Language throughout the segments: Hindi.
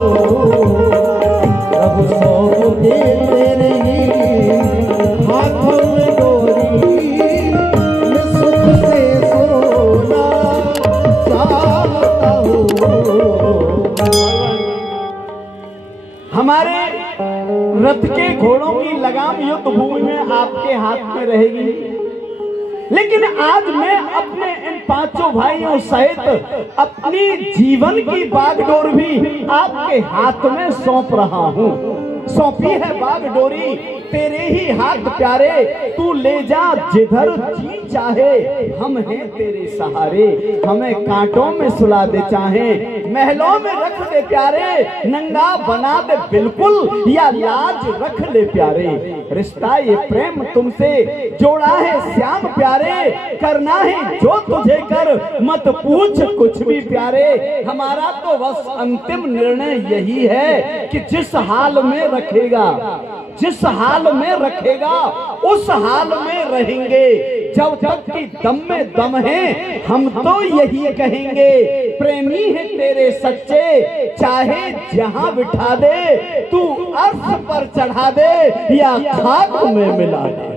प्रभु सौंप दे तेरे ही हाथों में डोरी, मैं सुख से सोना चाहता हूँ। हमारे रथ के घोड़ों की लगाम युद्ध भूमि में आपके हाथ में रहेगी, लेकिन आज मैं अपने इन पांचों भाइयों सहित अपनी जीवन की बागडोर भी आपके हाथ में सौंप रहा हूँ। सौंपी है बागडोरी तेरे ही हाथ प्यारे, तू ले जा जिधर जी चाहे, हम हैं तेरे सहारे। हमें कांटों में सुला दे चाहे, महलों में रख दे प्यारे, नंगा बना दे बिल्कुल या लाज रख ले प्यारे। रिश्ता ये प्रेम तुमसे जोड़ा है श्याम प्यारे, करना है जो तुझे कर मत पूछ कुछ भी प्यारे। हमारा तो बस अंतिम निर्णय यही है कि जिस हाल में रखेगा, जिस हाल में रखेगा उस हाल में रहेंगे। जब तक कि दम में दम है हम तो यही कहेंगे, प्रेमी है तेरे सच्चे, चाहे जहां बिठा दे, तू अर्श पर चढ़ा दे या खाक में मिला दे।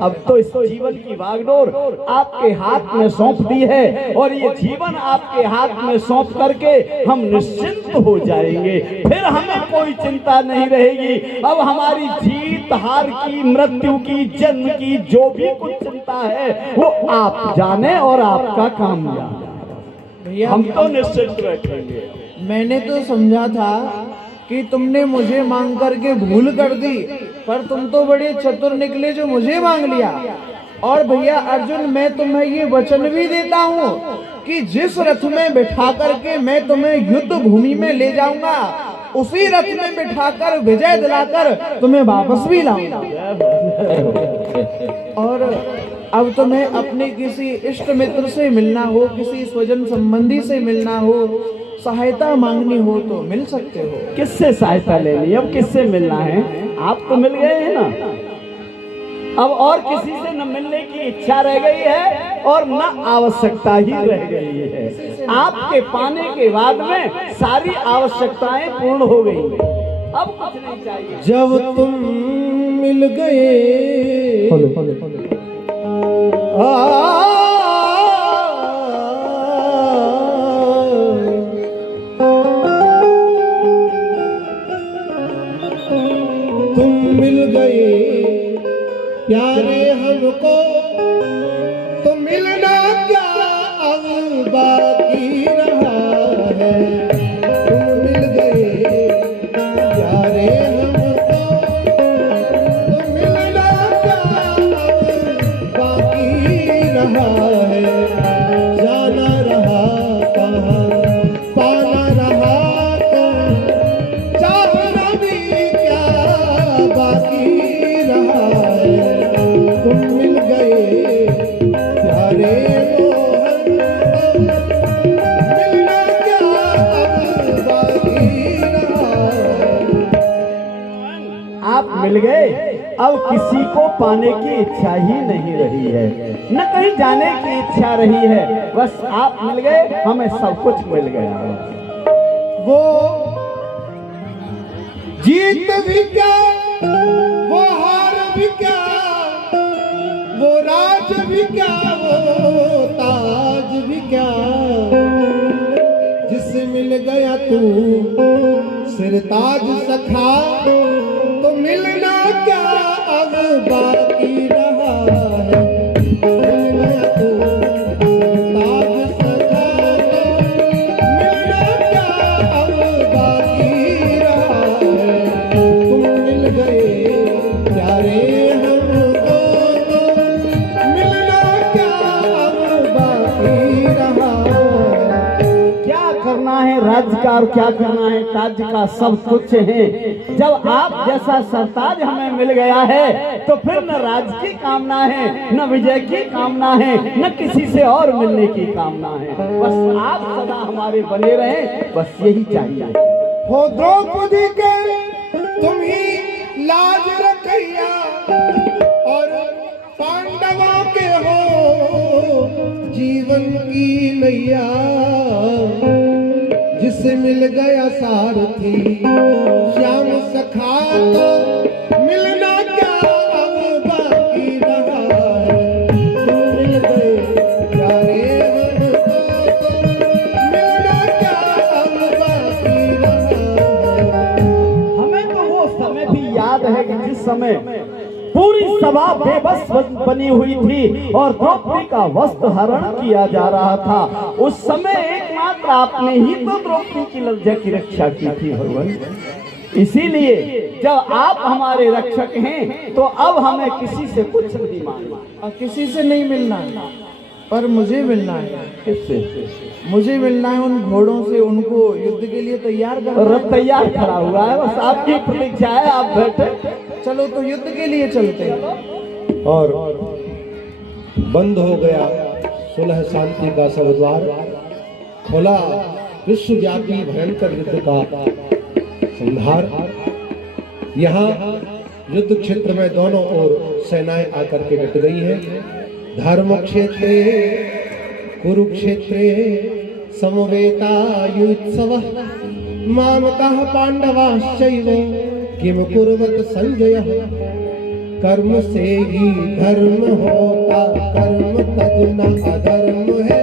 अब तो इस जीवन की बागडोर आपके हाथ में सौंप दी है, और ये जीवन आपके हाथ में सौंप करके हम निश्चिंत हो जाएंगे। फिर हमें कोई चिंता नहीं रहेगी। अब हमारी जीत हार की, मृत्यु की, जन्म की जो भी कुछ चिंता है वो आप जाने और आपका काम जाने। हम तो निश्चिंत रखेंगे। मैंने तो समझा था कि तुमने मुझे मांग करके भूल कर दी, पर तुम तो बड़े चतुर निकले जो मुझे मांग लिया। और भैया अर्जुन, मैं तुम्हें ये वचन भी देता हूँ कि जिस रथ में बिठा करके मैं तुम्हें युद्ध भूमि में ले जाऊंगा, उसी रथ में बिठाकर विजय दिलाकर तुम्हें वापस भी लाऊंगा। और अब तुम्हें अपने किसी इष्ट मित्र से मिलना हो, किसी स्वजन संबंधी से मिलना हो, सहायता मांगनी हो तो मिल सकते हो। किससे सहायता लेनी? अब किससे मिलना है? आप तो मिल गए हैं ना, अब और किसी से न मिलने की इच्छा रह गई है और न आवश्यकता ही रह गई है। आपके पाने के बाद में सारी आवश्यकताएं पूर्ण हो गई, अब कुछ नहीं चाहिए। जब तुम मिल गए तुम मिल गए प्यारे हमको, तो मिलना क्या अब बाकी रहा है। तुम मिल गए प्यारे हमको, तो मिलना क्या अब बाकी रहा है। जाना रहा कहाँ, पाना रहा कहाँ, चाहना भी क्या बाकी रहा है। तुम मिल गए प्यारे मोहन, मिलना क्या अब बाकी रहा है। आप मिल गए, अब किसी को पाने की इच्छा ही नहीं रही है, न कहीं जाने की इच्छा रही है। बस आप मिल गए, हमें सब कुछ मिल गया है। वो जीत भी क्या, वो हार भी क्या, वो राज भी क्या, वो ताज भी क्या, जिससे मिल गया तू सिरताज सखा, तो मिलना क्या अब बाकी रहा है। मिल गया तू सिरताज सखा, तो मिलना क्या अब बाकी रहा है। तुम मिल गए प्यारे हमको, तो मिलना क्या अब बाकी रहा है। क्या करना है राज्य का और क्या करना है ताज का, सब कुछ है। जब आप जैसा सरताज हमें मिल गया है तो फिर न राज की कामना है, न विजय की कामना है, न किसी से और मिलने की कामना है। बस आप सदा हमारे बने रहें, बस यही चाहिए। हो द्रौपदी के तुम ही लाज रखैया, और पांडवों के हो जीवन की नैया। जिस से मिल गया सारथी श्याम सखा तो मिलना क्या अब बाकी रहा है। तुम मिल गए प्यारे हमको तो मिलना क्या अब बाकी रहा है। हमें तो वो समय भी याद है कि जिस समय पूरी सभा बेबस बनी हुई थी और द्रौपदी का वस्त्र हरण किया जा रहा था। उस समय एकमात्र आपने ही तो द्रौपदी की लज्जा की रक्षा की थी भगवान। इसीलिए जब आप हमारे रक्षक हैं तो अब हमें किसी से कुछ नहीं मांगना और किसी से नहीं मिलना है, पर मुझे मिलना है। किससे? मुझे मिलना है उन घोड़ों से, उनको युद्ध के लिए तैयार करना है। रथ तैयार खड़ा हुआ है, बस आपकी प्रतीक्षा है, आप बैठे। चलो तो युद्ध के लिए चलते हैं। और बंद हो गया सुलह शांति का सब द्वार, खोला विश्वव्यापी भयंकर युद्ध का संहार। यहाँ युद्ध क्षेत्र में दोनों ओर सेनाएं आकर के डट गई हैं। धर्म क्षेत्रे कुरुक्षेत्रे समवेतायुत्सवः मामकः पांडवाश्चैव किम कुर्वत संजय। कर्म से ही धर्म होता, कर्म तजना अधर्म है।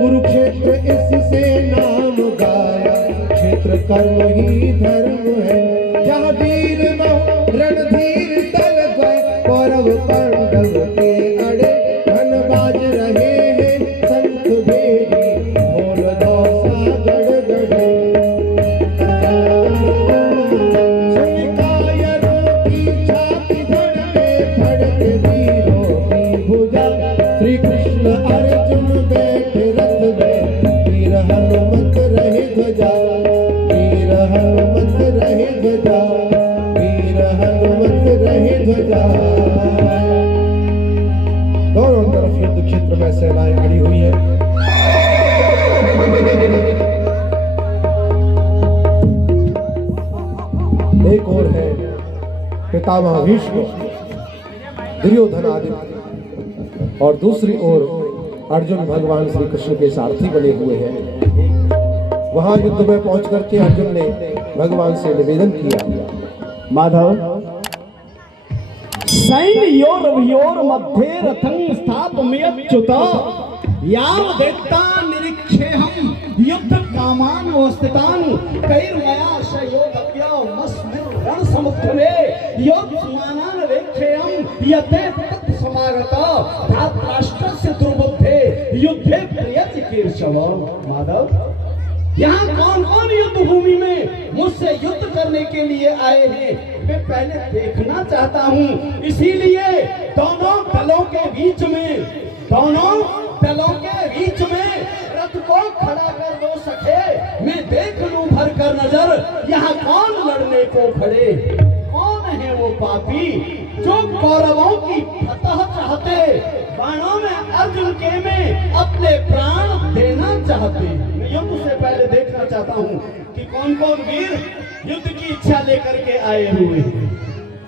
कुरुक्षेत्र इससे नाम गाया, क्षेत्र कर्म ही धर्म है। जहाँ वीर बहु रणधीर दल गए, कौरव पांडव के अड़े। धनबाज रहे हैं संत भेदी, बोल दो सागड़ गढ़े। श्री कृष्ण अर्जुन बैठे रथ में, वीर हनुमत रहे ध्वजा, वीर हनुमत रहे ध्वजा, वीर हनुमत रहे ध्वजा। दोनों तरफ युद्ध क्षेत्र में सेनाएं खड़ी हुई है। एक और है पितामह भीष्म, दुर्योधन आदि, और दूसरी ओर अर्जुन भगवान श्री कृष्ण के सारथी बने हुए हैं। वहां युद्ध में पहुंच करके अर्जुन ने भगवान से निवेदन किया, माधव सैन्योर्व्योर मध्ये रथं स्थापयत्युत याम देवता निरीक्षेहं युद्ध कामान अवस्थितान कैर्मया शयोदव्यो मस्मिन् रण समुद्रे योत्समानान वेक्षेहं यते समागत राष्ट्रस्य दुर्बुद्धे युद्धे प्रियचिकीर्षव। माधव यहाँ कौन कौन युद्ध भूमि में मुझसे युद्ध करने के लिए आए हैं, मैं पहले देखना चाहता हूँ। इसीलिए दोनों दलों के बीच में, दोनों दलों के बीच में रथ को खड़ा कर दो सके, मैं देख लूं भर कर नजर यहाँ कौन लड़ने को खड़े। कौन है वो पापी जो कौरवों की फतह चाहते, बाणों में अर्जुन के में अपने प्राण देना चाहते। मैं युद्ध से पहले देखना चाहता हूँ कि कौन कौन वीर युद्ध की इच्छा लेकर के आए हुए।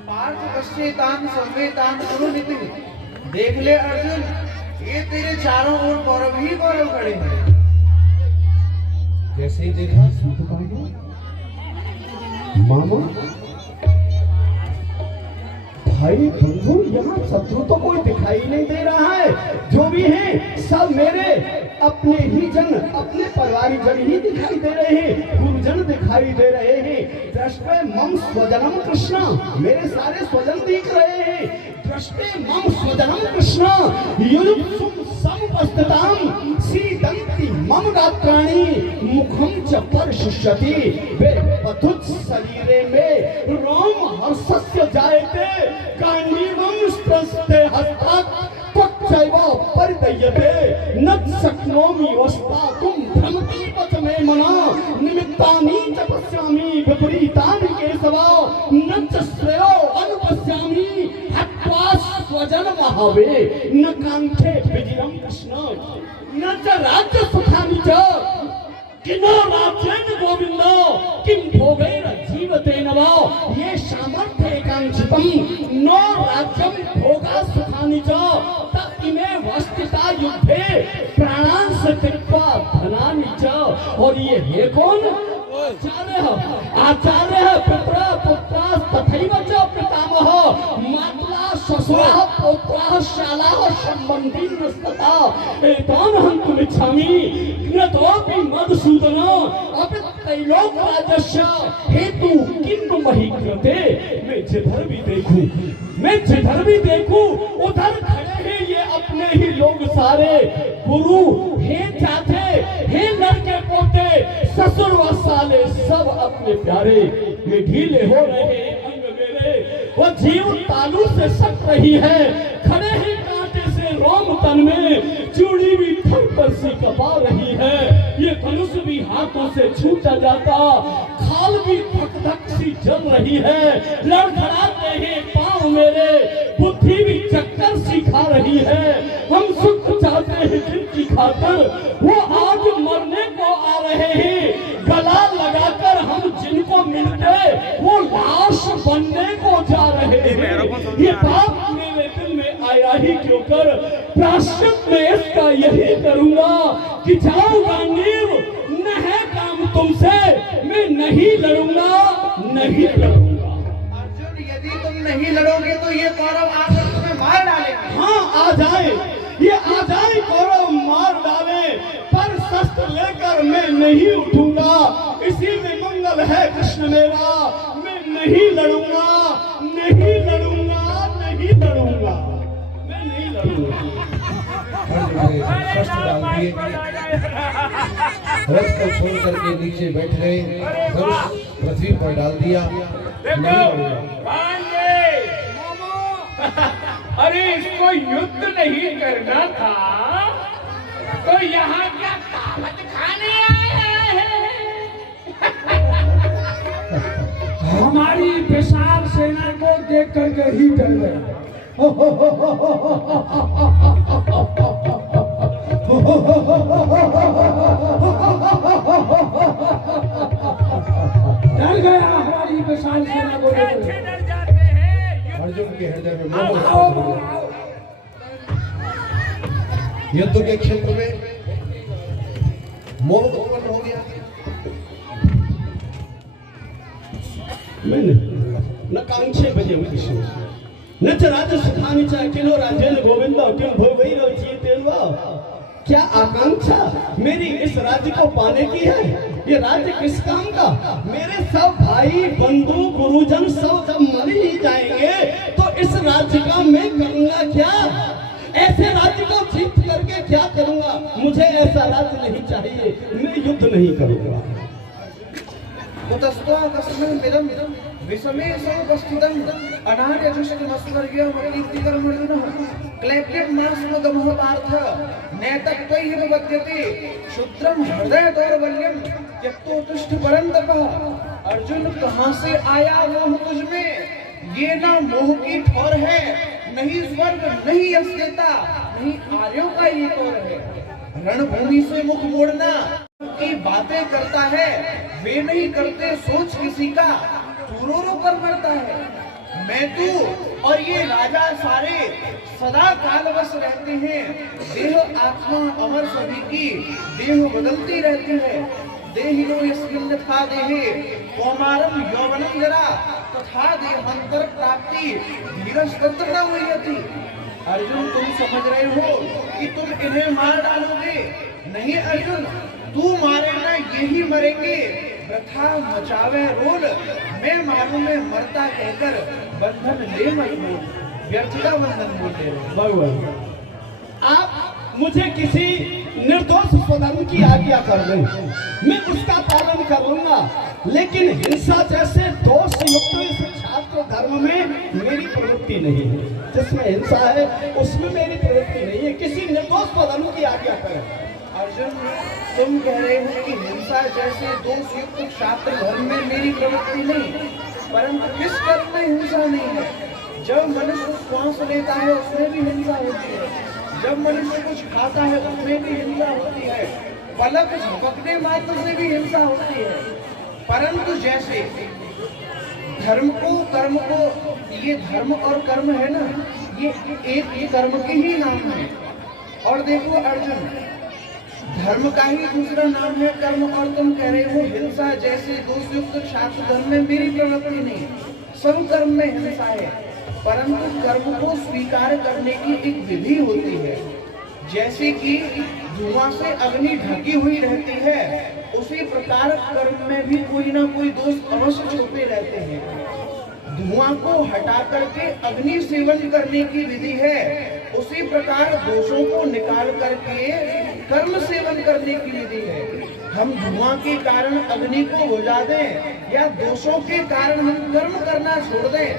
पार्थ पश्येतान संवेतान कुरुनीति। देख ले अर्जुन, ये तेरे चारों ओर कौरव ही कौरव खड़े हैं। जैसे ही देखा मामा भाई बंधु, यहाँ शत्रु तो कोई दिखाई नहीं दे रहा है। जो भी है सब मेरे अपने ही जन, अपने परिवारी जन ही दिखाई दे रहे हैं, गुरुजन दिखाई दे रहे हैं। दृष्टे मम स्वजनम कृष्ण, मेरे सारे स्वजन दिख रहे हैं। दृष्टे मम स्वजनम कृष्ण युयुत्सुम समुपस्थिताम सीदंति मम गात्राणि मुखम च परिशुष्यति। वे पथुत शरीरे में रोम हर्षस्य जायते कांडीवम स्त्रस्ते हस्तात् त्वच्चैव परिदयते न शक्नोमि वस्तातुं भ्रमति वच मे मना निमित्तानि च पश्यामि विपरीतानि केशव न च श्रेयो अनुपश्यामि हत्वा स्वजन महावे न कांक्षे विजयं कृष्ण न च राज्य सुखानि च किनो राज्येन गोविंदो किम भोगैर जीवतेन वा। ये सामर्थ्य कांक्षितम नो राज्यम भोगा सुखानि च त इमे वस्तिता युद्धे प्राणांस त्यक्त्वा धनानि च। और ये है कौन? आचार्य पितरा पुत्रा तथैव च पितामह मात्रा ससुरः पौत्रः शालाः सम्बन्धी नस्तथा एतान् हन्तुमिच्छामि ज्ञतोऽपि मधुसूदन अपि त्रैलोक्यराजस्य हेतु किन्तु मही कृते। मैं जिधर भी देखूं उधर खड़े हैं ये अपने ही लोग सारे, गुरु हे चाचे हे लड़के पोते ससुर व साले सब अपने प्यारे। ये ढीले हो रहे अंग मेरे वो जीव तालू से सट रही है, खड़े हैं कांटे से रोम तन में, चूड़ी भी थर पर सी कपा रही है। ये धनुष भी हाथों से छूटा जाता, खाल भी धक धक सी जल रही है। लड़खड़ाते हैं पांव मेरे, बुद्धि भी चक्कर सी खा रही है। हम सुख चाहते हैं जिनकी खातर वो आज मरने को आ रहे हैं, गला लगाकर हम जिनको मिलते वो लाश बनने को जा रहे हैं। ये बात मेरे दिल में आया ही क्यों कर, प्राश्चित में इसका यही करूंगा कि जाऊंगा नीव, न है काम तुमसे, मैं नहीं लड़ूंगा, नहीं लड़ूंगा। अर्जुन यदि तुम नहीं लड़ोगे तो ये कौरव आकर तुम्हें मार डालेंगे। हाँ आ जाए, ये आ जाए कौरव मार डाले, पर शस्त्र लेकर मैं नहीं उठूंगा। इसी में मंगल है कृष्ण मेरा, मैं नहीं लड़ूंगा, नहीं लड़ूंगा, नहीं लड़ूंगा, मैं नहीं लड़ूंगा। शस्त्र डाल दिए, रथ को छोड़ करके नीचे बैठ गए, धनुष पृथ्वी पर डाल दिया। अरे इसको युद्ध नहीं करना था तो यहाँ क्या दावत खाने आए हैं? हमारी विशाल सेना को देख करके ही डर गए। डर गया हमारी विशाल सेना को देख कर। अर्जुन के हृदय में मोह उत्पन्न हो गया। युद्ध के क्षेत्र में मोह उत्पन्न हो गया। मैंने न कांक्षे भजे कृष्ण न च राज सुखानि च किलो राजेन गोविंद किम भोगई रचितेल्वा। क्या आकांक्षा मेरी इस राज्य को पाने की है? ये राज्य किस काम का? मेरे सब भाई बंधु गुरुजन सब जब मर ही जाएंगे तो इस राज्य का मैं करूंगा क्या? ऐसे राज्य को जीत करके क्या करूंगा? मुझे ऐसा राज्य नहीं चाहिए, मैं युद्ध नहीं करूंगा। विषमे समुपस्थितं अनार्यजुष्टमस्वर्गीयमकीर्तिकरमर्जुनः क्लेप्यमास्मगमः पार्थ नैतत्त्वैव बध्यते क्षुद्रं हृदय दौर्बल्यं त्यक्तोत्तिष्ठ परन्तपः। अर्जुन कहाँ से आया मोह तुझमें? ये ना मोह की ठोर है, नहीं स्वर्ग नहीं यश देता, नहीं आर्यों का ये ठोर है। रणभूमि से मुख मोड़ना की बातें करता है, वे नहीं करते सोच किसी का, तूरों पर मरता है। मैं तू और ये राजा सारे सदा कालवश रहते हैं। देह आत्मा अमर सभी की देह बदलती रहती है। देहिनो यस्मिन् यथा देहे कौमारं यौवनं जरा तथा देहांतर प्राप्ति धीरज तत्र न हुयति। अर्जुन तुम समझ रहे हो कि तुम इन्हें मार डालोगे? नहीं अर्जुन, तू मारे ना यही मरेंगे। वृथा मचावे रोल, मैं मारू में मरता कहकर बंधन ले मत बोल, व्यर्थता बंधन बोलते रहो। भगवान आप मुझे किसी निर्दोष स्वधर्म की आज्ञा कर दें, मैं उसका पालन करूंगा, लेकिन हिंसा जैसे दोष युक्त इस छात्र धर्म में मेरी प्रवृत्ति नहीं है। जिसमें हिंसा है उसमें मेरी प्रवृत्ति नहीं है। किसी निर्दोष स्वधर्म की आज्ञा करें। अर्जुन तुम कह रहे हो कि हिंसा जैसे दोष युक्त छात्र धर्म में मेरी प्रवृत्ति नहीं, परंतु किस कर्म में हिंसा नहीं है? जब मनुष्य श्वास लेता है उसमें भी हिंसा होती है, जब मनुष्य कुछ खाता है उसमें भी हिंसा होती है, पलक झपकने मात्र से भी हिंसा होती है। परंतु जैसे धर्म को कर्म को, ये धर्म और कर्म है ना, ये एक कर्म के ही नाम है। और देखो अर्जुन, धर्म का ही दूसरा नाम है कर्म, और तुम कह रहे हो हिंसा जैसे दोषयुक्त छात्र धर्म में मेरी प्रवृत्ति नहीं। सब कर्म में हिंसा है, परंतु कर्म को स्वीकार करने की एक विधि होती है। जैसे कि धुआं से अग्नि ढकी हुई रहती है, उसी प्रकार कर्म में भी कोई ना कोई दोष अवश्य छुपे रहते हैं। धुआं को हटा करके अग्नि सेवन करने की विधि है, उसी प्रकार दोषों को निकाल करके कर्म सेवन करने की विधि है। हम धुआं के कारण अग्नि को बुझा दें या दोषों के कारण हम कर्म करना छोड़ दें,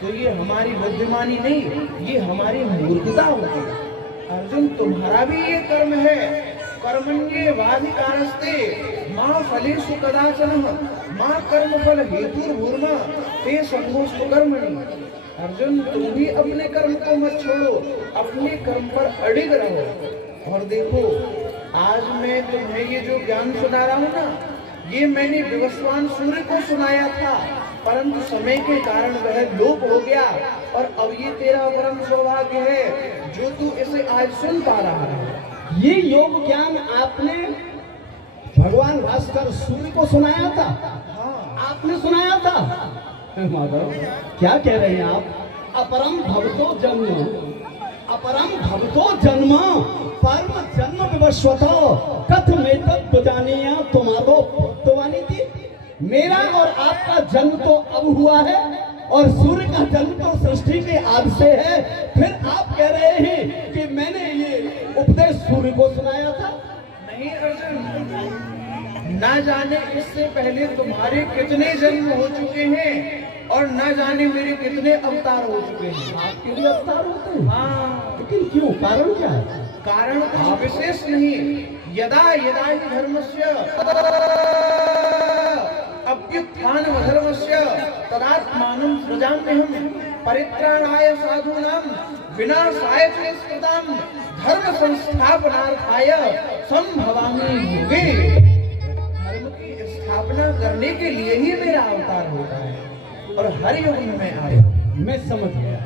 तो ये हमारी बुद्धिमानी नहीं, ये हमारी मूर्खता होगी। अर्जुन, तुम्हारा भी ये कर्म है। कर्मण्येवाधिकारस्ते मां फलेषु कदाचन मां कर्मफल हेतुर्भूर्मा ते संगोस्तु कर्मणि। अर्जुन, तुम भी अपने कर्म को मत छोड़ो, अपने कर्म पर अडिग रहो। और देखो, आज मैं तुम्हें ये जो ज्ञान सुना रहा हूँ ना, ये मैंने विवस्वान सूर्य को सुनाया था, परंतु समय के कारण वह लोप हो गया, और अब ये तेरा परम सौभाग्य है जो तू इसे आज सुन पा रहा है। ये योग ज्ञान आपने भगवान भास्कर सूर्य को सुनाया था? हाँ, आपने सुनाया था? माधव, क्या कह रहे हैं आप? अपरम भवतो जन्म, अपरम भवतो जन्म परम जन्म विवस्वतो कथमेतत् जानीया तुम्हारो पुत्रवानी थी। मेरा और आपका जन्म तो अब हुआ है, और सूर्य का जन्म तो सृष्टि के आदि से है। फिर आप कह रहे हैं कि मैंने ये उपदेश सूर्य को सुनाया था? नहीं अर्जुन, ना जाने इससे पहले तुम्हारे कितने जन्म हो चुके हैं, और ना जाने मेरे कितने अवतार हो चुके हैं। आपके भी अवतार होते हैं? हाँ, लेकिन क्यों? कारण क्या है? कारण कुछ विशेष नहीं। यदा यदा हि धर्मस्य अभ्युत्थानमधर्मस्य तदात्मानं सृजाम्यहं परित्राणाय साधूनां विनाशाय च दुष्कृतां धर्म संस्थापनार्थाय संभवामि युगे। धर्म की स्थापना करने के लिए ही मेरा अवतार होता है, और हर युग में मैं आया। मैं समझ गया,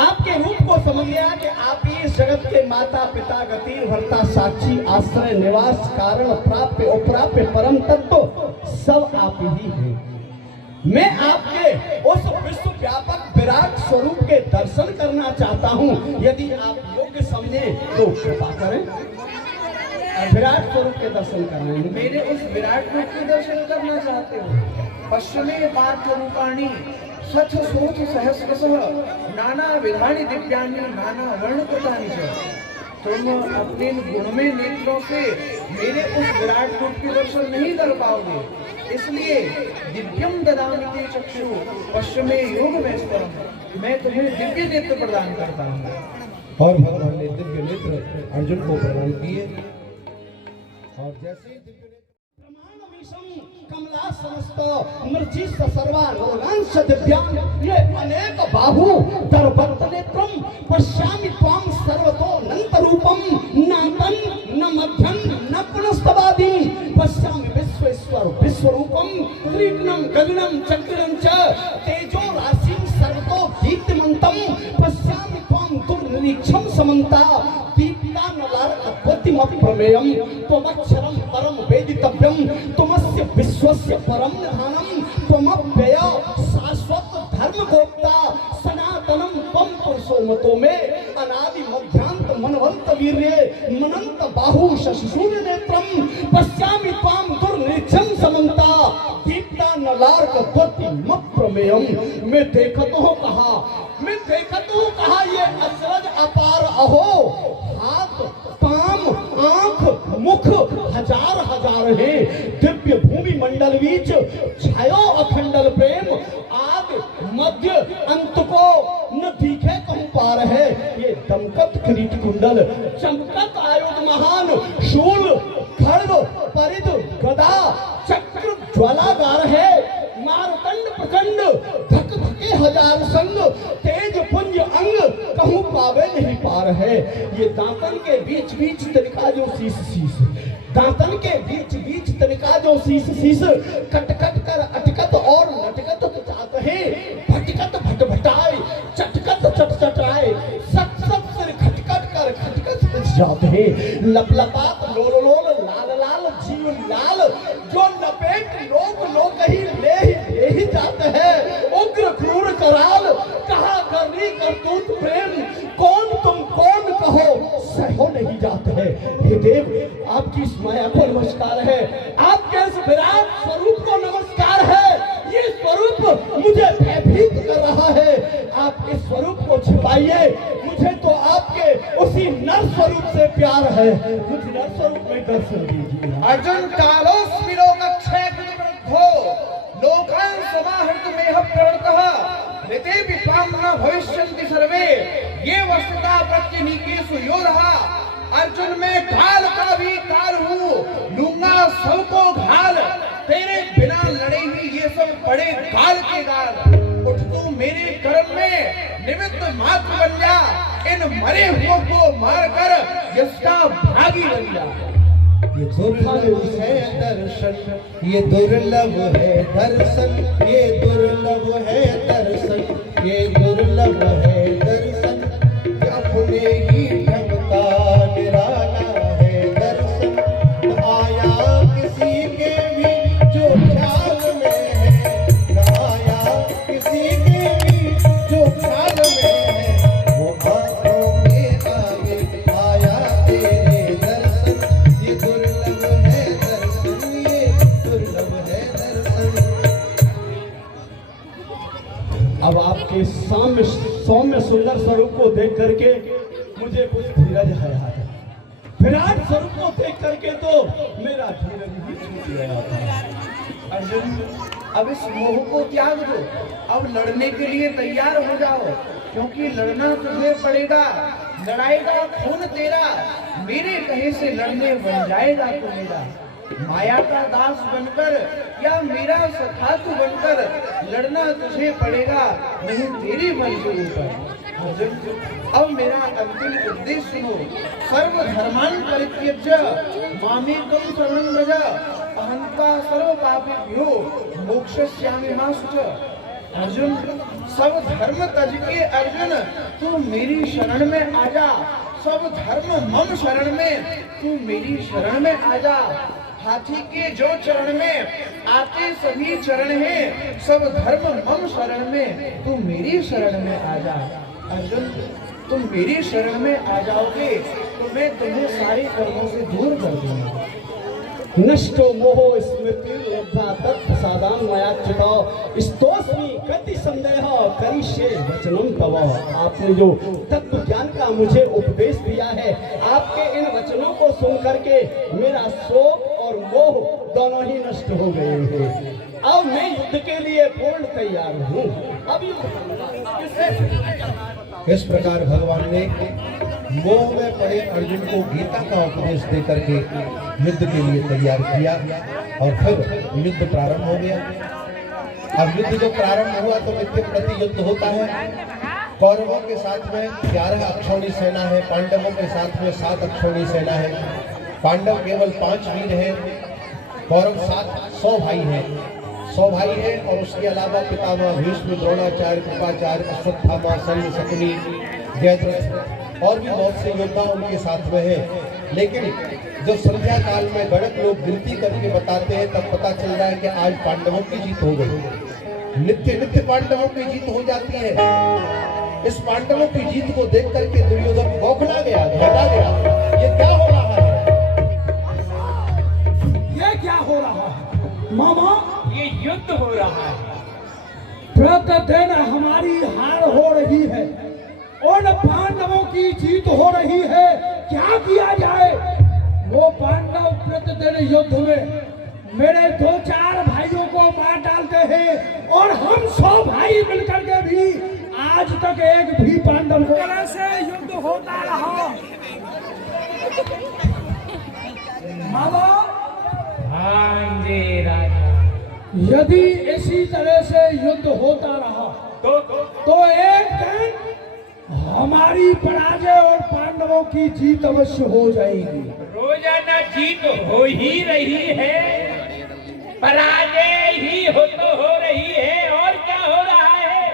आपके रूप को समझ गया कि आप ही इस जगत के माता पिता गति भर्ता साक्षी आश्रय निवास कारण प्राप्य अप्राप्य परम तत्व सब आप ही हैं। मैं आपके उस विश्व व्यापक विराट स्वरूप के दर्शन करना चाहता हूँ। यदि आप योग्य समझे तो कृपा करें, विराट स्वरूप के दर्शन करना है। मेरे उस विराट रूप के दर्शन करना चाहते हो? पश्चिमे पार्थ रूपाणी सच सोच सहस्रशः नाना विधानि दिव्यानि नाना वर्ण कृतानि च। तुम अपने गुणमय नेत्रों से मेरे उस विराट रूप के दर्शन नहीं कर पाओगे, इसलिए दिव्यम ददामि ते चक्षु पश्चिमे योग में स्थिरम्, मैं तुम्हें दिव्य नेत्र प्रदान करता हूँ। और भगवान ने दिव्य नेत्र अर्जुन को प्रदान किए, और जैसे ही दिव्य कमला समस्त मृचिस सर्वांश दिव्यान ये अनेक बाहु दर्पत नेत्रम पश्यामि त्वां सर्वतो अनंत रूपम नातं न मध्यं न पुनस्तवादि पश्यामि विश्वेश्वर विश्वरूपम त्रिगुणं गगनं चक्रं च तेजो राशिं सर्वतो दीप्तिमन्तं पश्यामि त्वां दुर्निरीक्षं समन्ता दीप्ता नलार अद्भुतमप्रमेयं त्वमक्षरं परम वेदितव्यं त्वमस्य विश्वस्य परम निधानम त्वमव्यय शाश्वत धर्म गोप्ता सनातनम त्वं पुरुषो मतो में अनादि मध्यांत मनवंत वीर्ये मनंत बाहु शशिशून्य नेत्रम पश्यामि त्वां दुर्निरीक्षं समन्ता दीप्ता नलार्क द्वतिमप्रमेयं। मैं देखत हूँ कहा, मैं देखत हूँ कहा ये अचरज अपार अहो, हाथ पाम आंख मुख हजार हजार है। दिव्य भूमि मंडल बीच छायो अखंडल प्रेम आद मध्य अंत को न दिखे कहूं पार है। ये दमकत किरीट कुंडल चमकत आयुध महान शूल खड्ग परिध गदा चक्र ज्वालागार है। मारतंड प्रचंड धक धके हजार संग तेज पुंज अंग कहूं पावे नहीं पार है। ये दांतन के बीच बीच तनिका जो शीश शीश, दांतन के बीच बीच तनिका जो शीश शीश कट कट कर अटकत और लटकत चाहते हैं भटकत भटभटाए चटकत चट चटाए सट सट सिर खटकट कर खटकत जाते हैं लपलपात लोल भाइये, मुझे तो आपके उसी नर स्वरूप से प्यार है, मुझे नर स्वरूप में दर्शन दीजिए। अर्जुन कालोस विलोकक्षय कृतवृद्धो लोकान् समाहृत मेह प्रवृत्तः ऋते विपाम्ना भविष्यन्ति सर्वे ये वस्तुतः प्रत्यनीकेषु योधः। अर्जुन मैं काल का भी काल हूँ, लूंगा सबको घाल, तेरे बिना लड़े ही ये सब बड़े काल के गाल। उठ तू मेरे कर्म में निमित्त मात्र बन जा, इन मरे हुओं को मार कर यशका भागी बन जा। ये दुर्लभ है दर्शन, ये दुर्लभ है दर्शन, ये दुर्लभ है दर्शन, ये दुर्लभ है दर्शन, अपने ही ढंग का निराला है दर्शन। न आया किसी के भी जो ख्याल में है, न आया किसी के भी जो ख्याल में है, वो आंखों में आया तेरे दर्शन। ये दुर्लभ है दर्शन, ये दुर्लभ है दर्शन। अब आपके सौम्य सुंदर स्वरूप को देख करके मुझे कुछ धीरज आया है। विराट स्वरूप को देख करके तो मेरा धीरज भी छूट गया था। अर्जुन अब इस मोह को त्याग दो, अब लड़ने के लिए तैयार हो जाओ, क्योंकि लड़ना तुझे पड़ेगा। लड़ाई का खून तेरा, मेरे कहे से लड़ने बन जाएगा तू मेरा। माया का दास बनकर या मेरा सखा तू बनकर लड़ना तुझे पड़ेगा, नहीं तेरी बल के ऊपर। अर्जुन अब मेरा अंतिम उपदेश सुनो। सर्व धर्मान् परित्यज्य मामेकं शरणं व्रज, अहंता सर्व पापेभ्यो मोक्षयिष्यामि मा शुचः। अर्जुन सब धर्म तज के अर्जुन तू मेरी शरण में आ जा। सब धर्म मम शरण में, तू मेरी शरण में आ जा। हाथी के जो चरण में आते सभी चरण हैं, सब धर्म मम शरण में, तू मेरी शरण में आ जा। अर्जुन तुम मेरी शरण में आ जाओगे तो मैं तुम्हें सारे कर्मों से दूर कर दूंगा। नष्टो मोहो स्मृति लब्धा तत्प्रसादां मयाच्युतो स्तोस्मि कति संदेह करिष्ये वचनं तव। आपने जो तत्व ज्ञान का मुझे उपदेश दिया है, आपके इन वचनों को सुन करके मेरा शोक और मोह दोनों ही नष्ट हो गए हैं। अब मैं युद्ध के लिए पूर्ण तैयार हूँ। अब इस प्रकार भगवान ने मोह में पड़े अर्जुन को गीता का उपदेश दे करके युद्ध के लिए तैयार किया और फिर युद्ध प्रारंभ हो गया। अब युद्ध जो प्रारंभ हुआ तो मित्र प्रति युद्ध होता है। कौरवों के साथ में 11 अक्षौणी सेना है, पांडवों के साथ में 7 अक्षौणी सेना है। पांडव केवल 5 वीर हैं, कौरव 100 भाई हैं। 100 भाई हैं और उसके अलावा पितामह भीष्म, द्रोणाचार्य, कृपाचार्य, अश्वत्थामा, शल्य, शकुनी, जयद्रथ और भी बहुत से योद्धा उनके साथ में है। लेकिन जब संध्या काल में गणक लोग गिनती करके बताते हैं तब पता चल रहा है कि आज पांडवों की जीत हो गई। नित्य नित्य पांडवों की जीत हो जाती है। इस पांडवों की जीत को देख करके दुर्योधन बौखला गया, घबरा गया। ये क्या हो रहा है? ये क्या हो रहा है मामा? ये युद्ध हो रहा है। प्रतिदिन हमारी हार हो रही है और पांडवों की जीत हो रही है। क्या किया जाए? वो पांडव प्रतिदिन युद्ध में मेरे 2-4 भाइयों को मार डालते हैं और हम 100 भाई मिलकर के भी आज तक एक भी पांडव को से युद्ध होता रहा। मामा हाँ जी राजा, यदि इसी तरह से युद्ध होता रहा तो एक दिन हमारी पराजय और पांडवों की जीत अवश्य हो जाएगी। रोजाना जीत हो ही रही है, पराजय ही हो रही है। और क्या हो रहा है?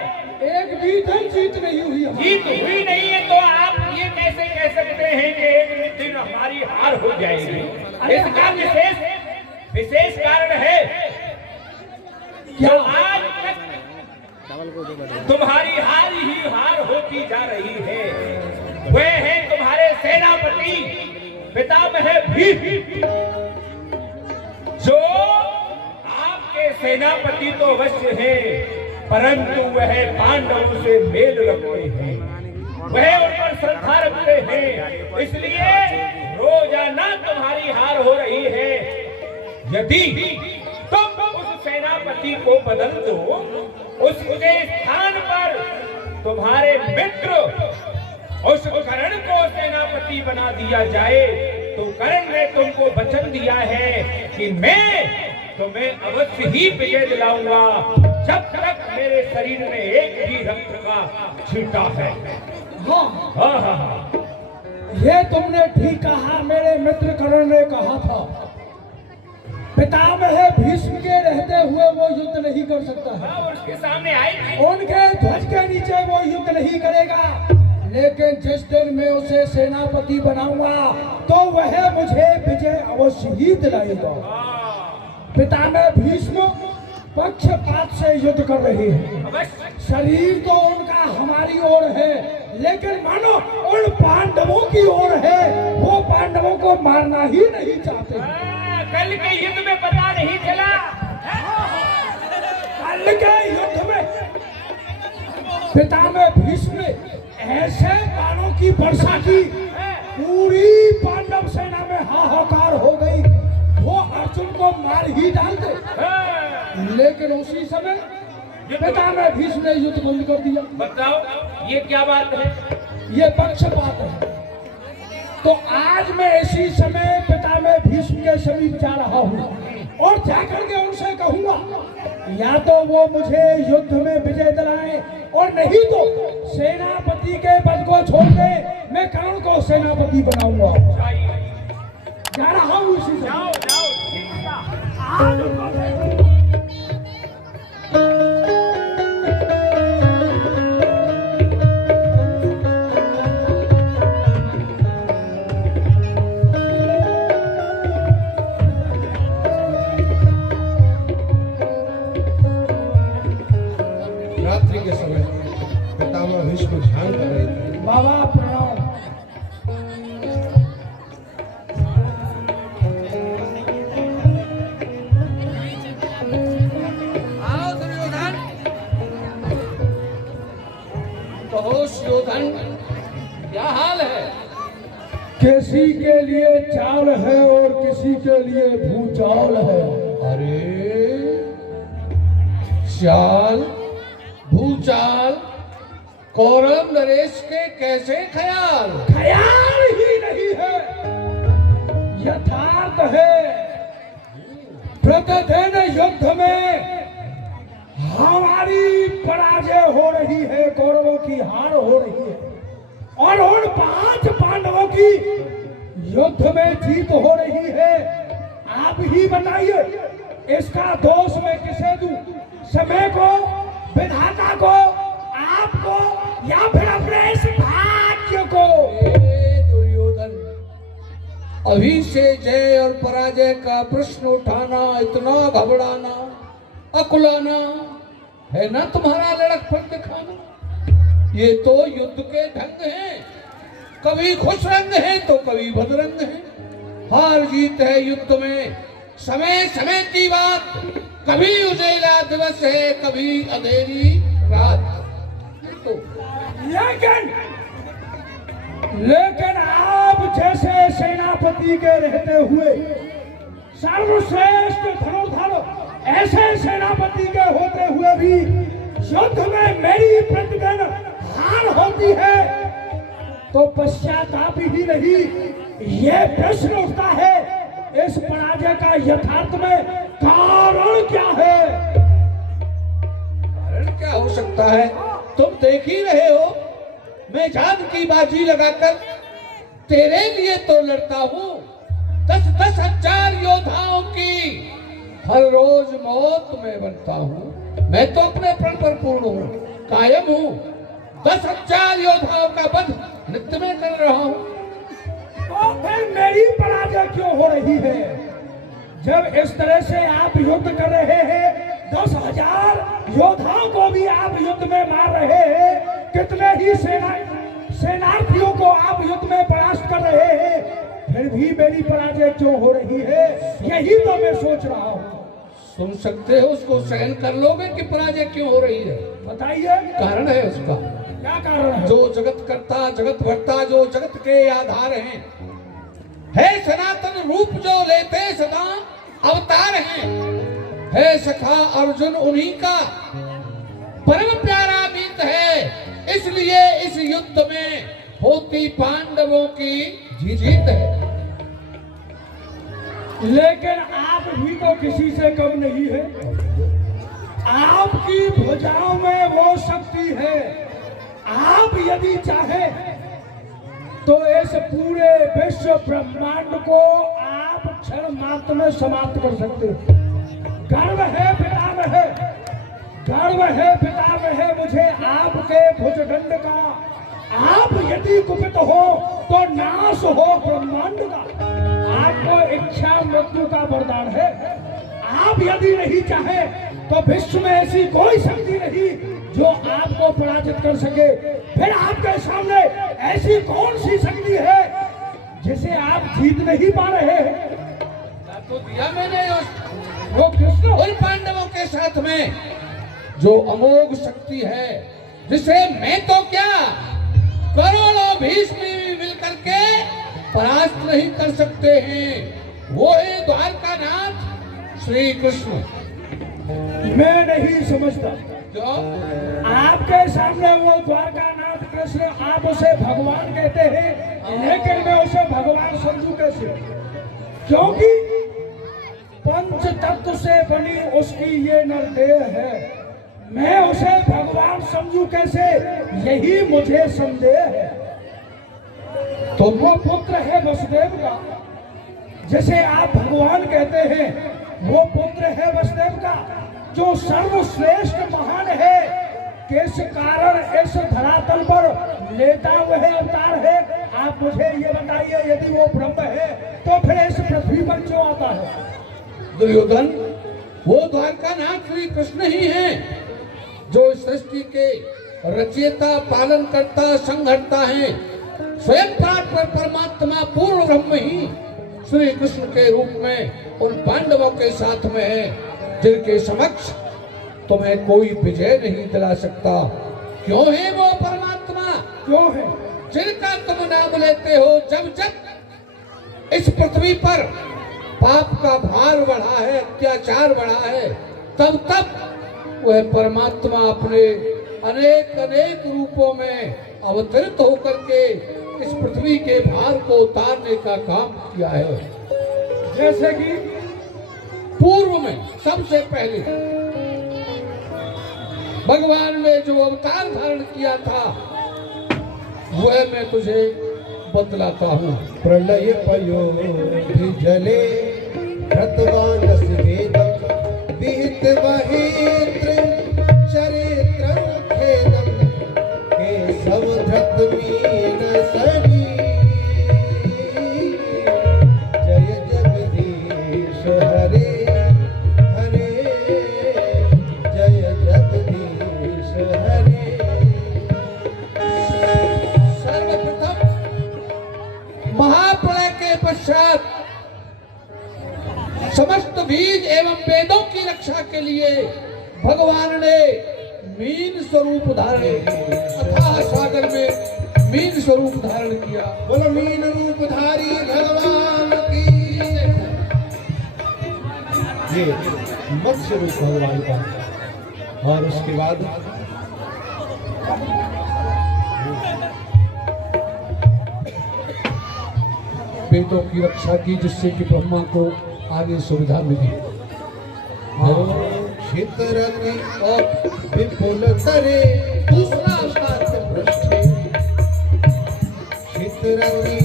एक भी दिन जीत नहीं हुई हमारी। जीत हुई नहीं है तो आप ये कैसे कह सकते हैं कि एक दिन हमारी हार हो जाएगी? इसका विशेष कारण है। जो आज तक तुम्हारी हार ही हार होती जा रही है, वे हैं तुम्हारे सेनापति पितामह भीष्म, जो आपके सेनापति तो अवश्य है, परंतु वह पांडवों से मेल रखते हैं। वह उन पर श्रद्धा रखते हैं, इसलिए रोजाना तुम्हारी हार हो रही है। यदि तुम उस सेनापति को बदल दो, उसके स्थान पर तुम्हारे मित्र उस कर्ण को सेनापति बना दिया जाए, तो कर्ण ने तुमको वचन दिया है कि मैं तुम्हें अवश्य ही विजय दिलाऊंगा जब तक मेरे शरीर में एक भी रक्त का छींटा है। हाँ हाँ हाँ हाँ। ये तुमने ठीक कहा, मेरे मित्र कर्ण ने कहा था पितामह भीष्म के रहते हुए वो युद्ध नहीं कर सकता है, और उसके सामने आई उनके ध्वज के नीचे वो युद्ध नहीं करेगा, लेकिन जिस दिन मैं उसे सेनापति बनाऊंगा तो वह मुझे विजय अवश्य ही दिलाएगा। पितामह भीष्म पक्षपात से युद्ध कर रहे हैं, शरीर तो उनका हमारी ओर है, लेकिन मानो उन पांडवों की ओर है, वो पांडवों को मारना ही नहीं चाहते। कल के युद्ध में पता नहीं चला, कल के युद्ध में पितामह भीष्म ने ऐसे बाणों की वर्षा की, पूरी पांडव सेना में हाहाकार हो गई, वो अर्जुन को मार ही डालते, लेकिन उसी समय पितामह भीष्म ने युद्ध बंद कर दिया। बताओ ये क्या बात है? ये पक्षपात है। तो आज मैं इसी समय पितामह भीष्म के समीप जा रहा हूँ और जाकर के उनसे कहूंगा या तो वो मुझे युद्ध में विजय दिलाएं, और नहीं तो सेनापति के पद को छोड़ दे, मैं कर्ण को सेनापति बनाऊंगा। जा रहा हूँ इसी समय। रात्रि के समय पितामह भीष्म ध्यान कर रहे थे। बाबा प्रणाम। आओ दुर्योधन। कहो सुयोधन, क्या हाल है? किसी के लिए चाल है और किसी के लिए भूचाल है। अरे चाल भूचाल, कौरव नरेश के कैसे ख्याल? ख्याल ही नहीं है, यथार्थ है। प्रतिदिन युद्ध में हमारी पराजय हो रही है, कौरवों की हार हो रही है, और उन 5 पांडवों की युद्ध में जीत हो रही है। आप ही बताइए इसका दोष मैं किसे दूं? समय को, विधाता को, आपको, या फिर अपने इस भाग्य को? दुर्योधन, अभी से जय और पराजय का प्रश्न उठाना, इतना घबराना, अकुलाना है ना तुम्हारा लड़कपन दिखाना। ये तो युद्ध के ढंग हैं, कभी खुश रंग है तो कभी बदरंग है। हार जीत है युद्ध में समय समय की बात, कभी उजेला दिवस है, कभी अंधेरी रात। तो लेकिन आप जैसे सेनापति के रहते हुए, सर्वश्रेष्ठ धनुर्धर ऐसे सेनापति के होते हुए भी युद्ध में मेरी प्रतिदिन हार होती है, तो पश्चाताप ही नहीं, ये प्रश्न उठता है इस पराजय का यथार्थ में कारण क्या है? कारण क्या हो सकता है? तुम देख ही रहे हो, मैं जान की बाजी लगाकर तेरे लिए तो लड़ता हूँ। 10-10 हजार योद्धाओं की हर रोज मौत में बनता हूँ। मैं तो अपने प्रण पर पूर्ण हूँ, कायम हूँ। 10,000 योद्धाओं का वध नित्य में कर रहा हूँ। तो फिर मेरी पराजय क्यों हो रही है? जब इस तरह से आप युद्ध कर रहे हैं, 10,000 योद्धाओं को भी आप युद्ध में मार रहे हैं, कितने ही सेनार्थियों को आप युद्ध में परास्त कर रहे हैं, फिर भी मेरी पराजय क्यों हो रही है? यही तो मैं सोच रहा हूँ। सुन सकते हो, उसको सहन कर लोगे कि पराजय क्यों हो रही है? बताइए। कारण है उसका, क्या कारण है? जो जगत करता जगत भरता जो जगत के आधार हैं, है सनातन रूप जो लेते सदा अवतार हैं, है सखा अर्जुन उन्हीं का परम प्यारा मित्र है, इसलिए इस युद्ध में होती पांडवों की जीत है। लेकिन आप भी तो किसी से कम नहीं है। आपकी भुजाओं में वो शक्ति है, आप यदि चाहे तो इस पूरे विश्व ब्रह्मांड को आप क्षण मात्र में समाप्त कर सकते हो। गर्व है पिता में है, गर्व है पिता में है मुझे आपके भुजदंड का। आप यदि कुपित हो तो नाश हो ब्रह्मांड का। आपको इच्छा मृत्यु का वरदान है। आप यदि नहीं चाहे तो विश्व में ऐसी कोई शक्ति नहीं जो आपको पराजित कर सके। फिर आपके सामने ऐसी कौन सी शक्ति है जिसे आप जीत नहीं पा रहे हैं? तो दिया मैंने वो कृष्ण उन पांडवों के साथ में जो अमोघ शक्ति है, जिसे मैं तो क्या करोड़ों भीष्म भी मिलकर के परास्त नहीं कर सकते हैं। वो है द्वारकानाथ श्री कृष्ण। मैं नहीं समझता। जो आपके सामने वो द्वारकानाथ कृष्ण, आप उसे भगवान कहते हैं, लेकिन मैं उसे भगवान समझू कैसे? क्योंकि पंच तत्व से बनी उसकी ये नरदेह है। मैं उसे भगवान समझू कैसे, यही मुझे संदेह है। तो वो पुत्र है वसुदेव का, जिसे आप भगवान कहते हैं, वो पुत्र है वसुदेव का जो सर्वश्रेष्ठ महान है। किस कारण इस धरातल पर लेता वह अवतार है? आप मुझे ये बताइए। यदि वो ब्रह्म है तो फिर इस पृथ्वी पर क्यों आता है? दुर्योधन, वो द्वारकानाथ श्री कृष्ण ही हैं जो सृष्टि के रचयिता, पालन करता, संहर्ता है। स्वयं परात्पर परमात्मा पूर्ण ब्रह्म ही श्री कृष्ण के रूप में उन पांडवों के साथ में है, जिनके समक्ष तुम्हें कोई विजय नहीं दिला सकता। क्यों है वो परमात्मा? क्यों है? जिनका तुम नाम लेते हो। जब जब इस पृथ्वी पर पाप का भार बढ़ा है, अत्याचार बढ़ा है, तब तब वह परमात्मा अपने अनेक अनेक रूपों में अवतरित होकर के इस पृथ्वी के भार को उतारने का काम किया है। जैसे कि पूर्व में सबसे पहले भगवान ने जो अवतार धारण किया था वह मैं तुझे बतलाता हूँ। प्रलय पयोधि जले क्रतवानस वेदम विहित महेन्द्र चरित्रं खेदम केशव धृत मीन सरी जय जगदीश हरे हरे जय जगदीश हरे। सर्वप्रथम महाप्रलय के पश्चात समस्त बीज एवं वेदों की रक्षा के लिए भगवान ने मीन स्वरूप धारण, अथाह सागर में मीन स्वरूप धारण किया। बोलो मीन रूपधारी भगवान की। ये मत्स्य रूप भगवान का। और उसके बाद वेदों की रक्षा की, जिससे कि ब्रह्मा को आगे सुविधा मिली। क्षेत्रंगी और विपुल करे दूसरा सात पृष्ठे क्षेत्रंगी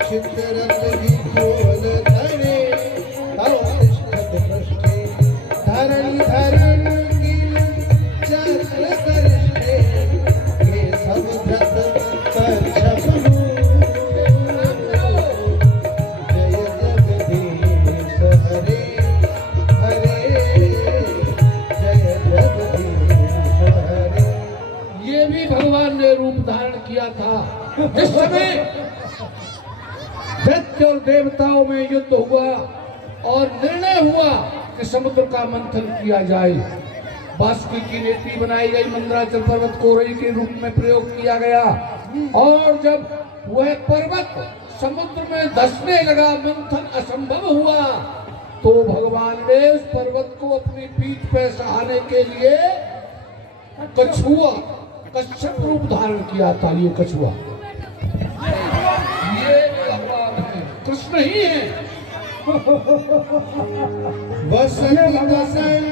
क्षेत्रंगी विपुल करे तवतिष्ठत पृष्ठे धरणि धरणि चक्र गरिष्ठे केशव धृत कर्षभ रूप धारण किया था। जिस समय दैत्य और देवताओं में युद्ध हुआ और निर्णय हुआ कि समुद्र का मंथन किया जाए, बासुकी की नेत्री बनाई गई, मंदराचल पर्वत को रई के रूप में प्रयोग किया गया। और जब वह पर्वत समुद्र में धंसने लगा, मंथन असंभव हुआ, तो भगवान ने उस पर्वत को अपनी पीठ पे सहाने के लिए कछुआ, कश्यप रूप धारण किया था। ये कछुआ, ये भगवान है, कृष्ण ही है। वसन वसन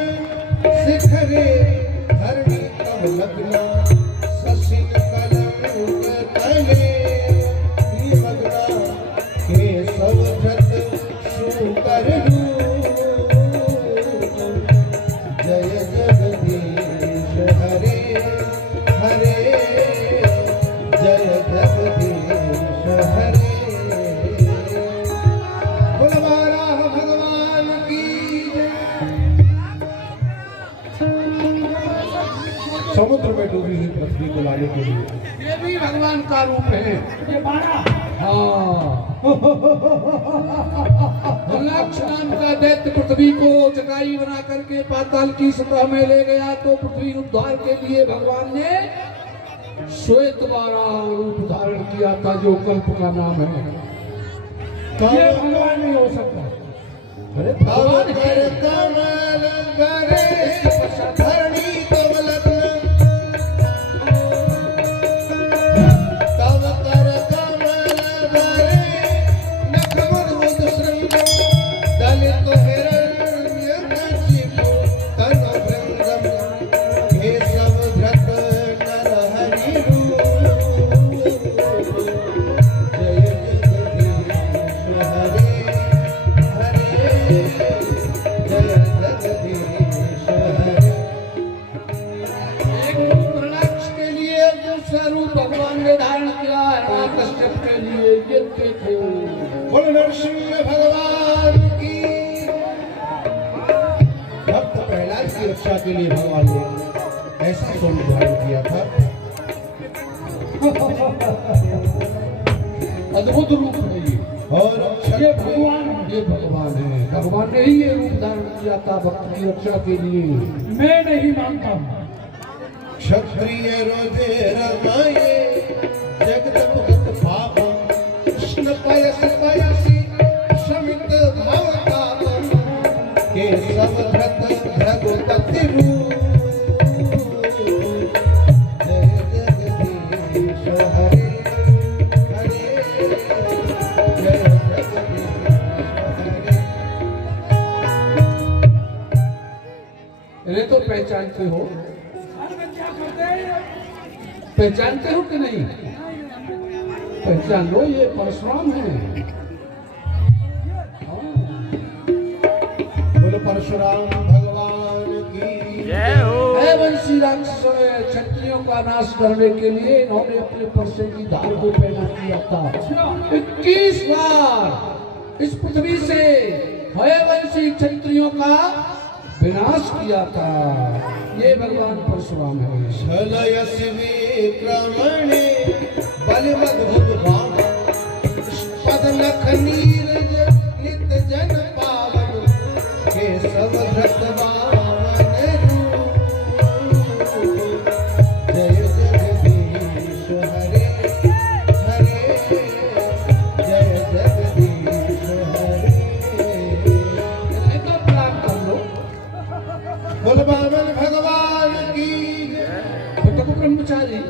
शिखरे धरणी तब लग्ना, शशिन कलंक तले निमग्ना, केशव धृत शूकर रूप, जय जगदीश हरे हरे, जय जगदीश हरे। बोलबारा भगवान की जय। समुद्र में डूबी हुई पृथ्वी को लाने के लिए ये भी भगवान का रूप है। ये 12 हाँ, लक्ष्य नाम का दैत्य पृथ्वी को चटाई बना करके पाताल की सतह में ले गया, तो पृथ्वी उद्धार के लिए भगवान ने श्वेत वाराह रूप धारण किया था, जो कल्प का नाम है। ये भगवान नहीं हो सकता। अरे तब भगवान कर है। कमल करे धरणी तब लग्न, तब कर कमल करे नखमद श्रृंग, दलित हिरण्य कशिपु तन भृंगम, केशव धृत नरहरि रूप, जय जगदीश हरे हरे, जय जगदीश हरे। एक रूप हिरण्याक्ष के लिए, दूसरा रूप भगवान ने धारण किया हिरण्यकश्यप के लिए। ये थे बोल नरसिंह भगवान की। भक्त प्रहलाद की रक्षा के लिए भगवान ने ऐसा स्वरूप धारण किया था। अद्भुत रूप है ये। और ये भगवान, ये भगवान है। भगवान ने ही ये रूप धारण किया था भक्त की रक्षा के लिए। मैं नहीं मानता हूँ। क्षत्रिय रोजे रमाये जगत भगत भाव, कृष्ण पयस पयसी शमित भव तापम, केशव धृत भृगुपति रूप, जय जगदीश हरे हरे, जय जगदीश हरे। इन्हें तो पहचानते हो, क्या करते हैं? पहचानते हो कि नहीं? पहचान लो, ये परशुराम है। बोलो परशुराम भगवान की जय हो। है वंशी राक्षसों ने क्षत्रियों का नाश करने के लिए इन्होंने अपने परसे की धार को पैदा किया था। 21 बार इस पृथ्वी से हयवंशी क्षत्रियों का विनाश किया था। ये भगवान परशुराम है। छलयस विक्रमणे बलमद्भुत भाव, पद नख नीरज नित जन पावन, केशव धृत वामन रूप, जय जगदीश हरे हरे, जय जगदीश हरे। इन्हें तो प्रणाम कर लो। बोल बामन भगवान की जय। भटक ब्रह्मचारी,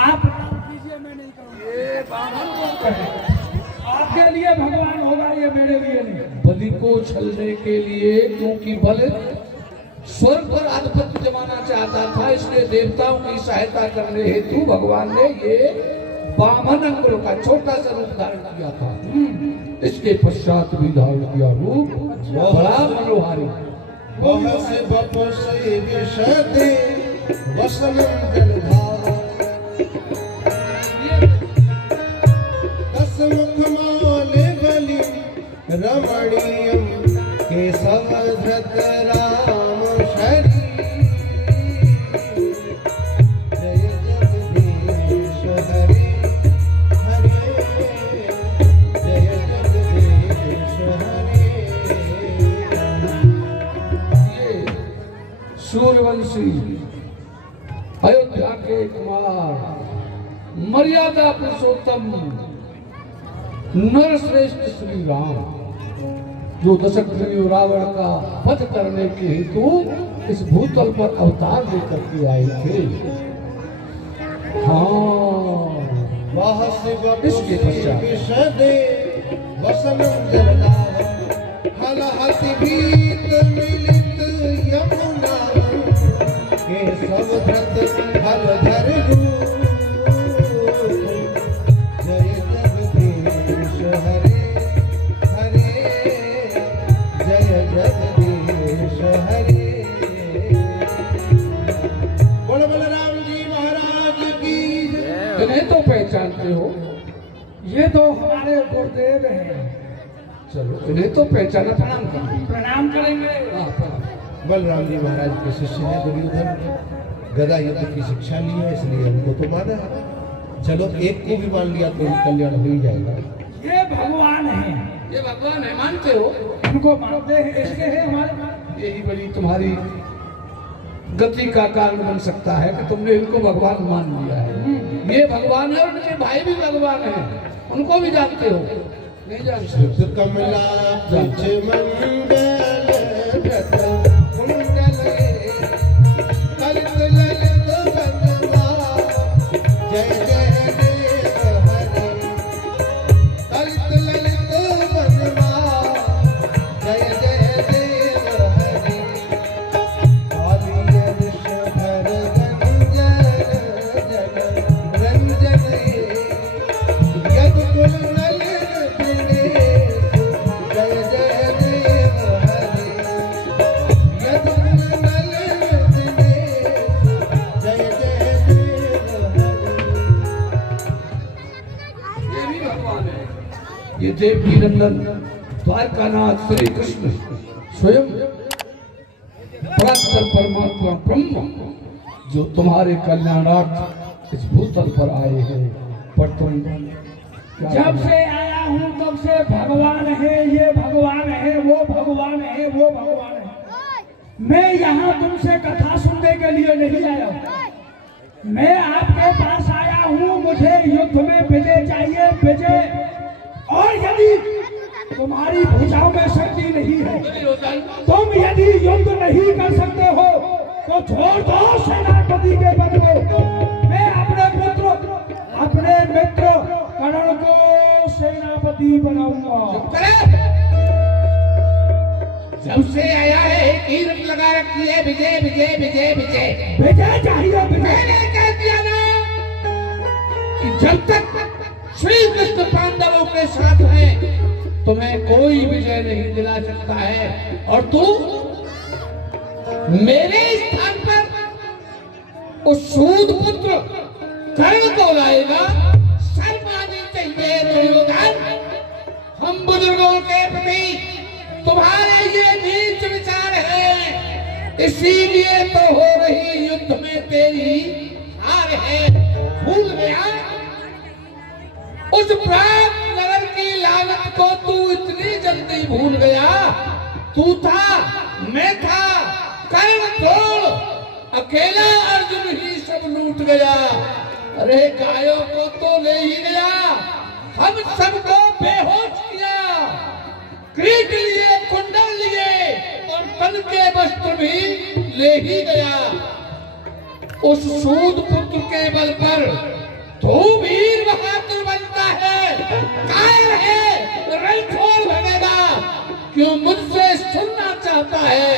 आप कीजिए, मैं नहीं करूँगा। आपके लिए भगवान होगा, ये मेरे लिए नहीं। बलि को छलने के लिए, क्योंकि बल स्वर्ग पर आधिपत्य जमाना चाहता था, इसलिए देवताओं की सहायता करने हेतु भगवान ने ये वामन अंगुल का छोटा सा रूप धारण किया था। इसके पश्चात भी धारण किया रूप बड़ा मनोहारी। वह से बपो से विशदे वसनं जलधारा, दस मुख माले बलि रमणीयम, केशव धृत राम शरी, जय जगदीश हरे हरे, जय जगदीश हरे। सूर्यवंशी अयोध्या के कुमार मर्यादा पुरुषोत्तम नरश्रेष्ठ श्री राम, जो दशक रावण का वध करने के हेतु इस भूतल पर अवतार लेकर के आए थे। हाँ, इसके पश्चात इन्हें तो पहचानते हो, ये तो हमारे गुरुदेव हैं। चलो इन्हें तो पहचाना, प्रणाम करो। प्रणाम करेंगे। हाँ, प्रणाम। बलराम जी महाराज के शिष्य हैं दुर्योधन, गदा युद्ध की शिक्षा ली है, इसलिए हमको तो माना है। चलो एक को भी मान लिया तो कल्याण हो ही जाएगा। ये भगवान है, ये भगवान है, मानते हो? इनको मानते हैं, इसके है हमारे। यही बड़ी तुम्हारी गति का कारण बन सकता है कि तुमने इनको भगवान मान लिया है। ये भगवान है और उनके भाई भी भगवान हैं, उनको भी जानते हो? नहीं जानते। कमला कुछ मंगल व्रत कुंडल कलित ललित बनवा, जय जय देव हरि। कलित ललित बनवा, जय जय देव हरि। कालिय विषधर रंजन रंजन यदुकुल नलिन दिनेश, जय जय देव हरि। यदुकुल नलिन दिनेश, जय जय देव हरि। ये भी भगवान है। ये देवकी नंदन द्वारकानाथ श्री कृष्ण स्वयं परात्पर परमात्मा ब्रह्म, जो तुम्हारे कल्याणार्थ इस भूतल पर आए हैं। पर तुम जब से आया हूँ तब से भगवान है, ये भगवान है, वो भगवान है, वो भगवान है। मैं यहाँ तुमसे कथा सुनने के लिए नहीं आया हूँ। मैं आपके पास आया हूँ, मुझे युद्ध में विजय चाहिए, विजय। और यदि तुम्हारी भुजाओं में शक्ति नहीं है, तुम यदि युद्ध नहीं कर सकते हो, तो छोड़ दो सेनापति के पद को। मैं अपने मित्र कर्ण को सेनापति बनाऊंगा। जब से आया है तीर लगा रखी है, विजय विजय विजय विजय विजय चाहिए, विजय। मैंने कह दिया ना कि जब तक श्री कृष्ण पांडवों के साथ हैं, तुम्हें कोई विजय नहीं दिला सकता है। और तू मेरे स्थान पर उस सूद पुत्र कर्ण को लाएगा। शर्म आनी चाहिए दुर्योधन। हम बुजुर्गों के प्रति तुम्हारे ये नीच विचार है, इसीलिए तो हो रही युद्ध में तेरी हार है। भूल गया उस प्राग नगर की लागत को? तू इतनी जल्दी भूल गया? तू था, मैं था, कर्ण द्रोण, अकेला अर्जुन ही सब लूट गया। अरे गायों को तो ले ही गया, हम सबको बेहोश किया। क्रीट लिए, कुंडल लिए और तन के वस्त्र भी ले ही गया। उस सूद पुत्र के बल पर तू वीर बहादुर बनता है, कायर है, रणछोड़ भगेगा। क्यों मुझसे सुनना चाहता है?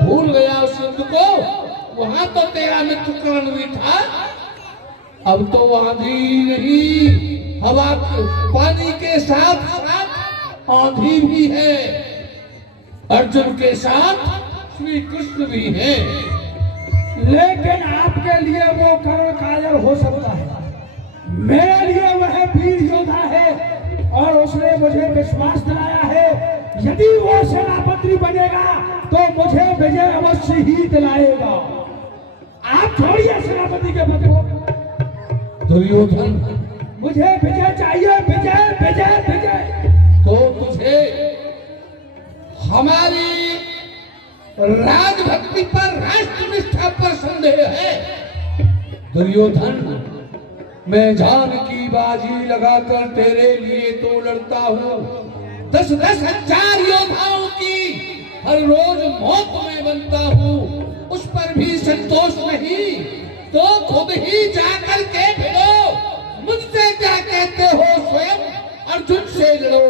भूल गया उस युद्ध को? वहां तो तेरा मित्र कर्ण भी था। अब तो आंधी नहीं, हवा पानी के साथ साथ आंधी भी है। अर्जुन के साथ श्री कृष्ण भी है। लेकिन आपके लिए वो कर्ण कायर हो सकता है, मेरे लिए वह वीर योद्धा है। और उसने मुझे विश्वास दिलाया है, यदि वो सेनापति बनेगा तो मुझे विजय अवश्य ही दिलाएगा। आप छोड़िए सेनापति के पद को। दुर्योधन, मुझे विजय चाहिए, विजय विजय विजय। तो तुझे हमारी राजभक्ति पर, राष्ट्रनिष्ठा पर संदेह है। दुर्योधन, मैं जान की बाजी लगाकर तेरे लिए तो लड़ता हूँ, 10-10 हजार योद्धाओं की हर रोज मौत में बनता हूँ, उस पर भी संतोष नहीं तो खुद ही जाकर के भिड़ो, मुझसे क्या कहते हो, स्वयं अर्जुन से लड़ो।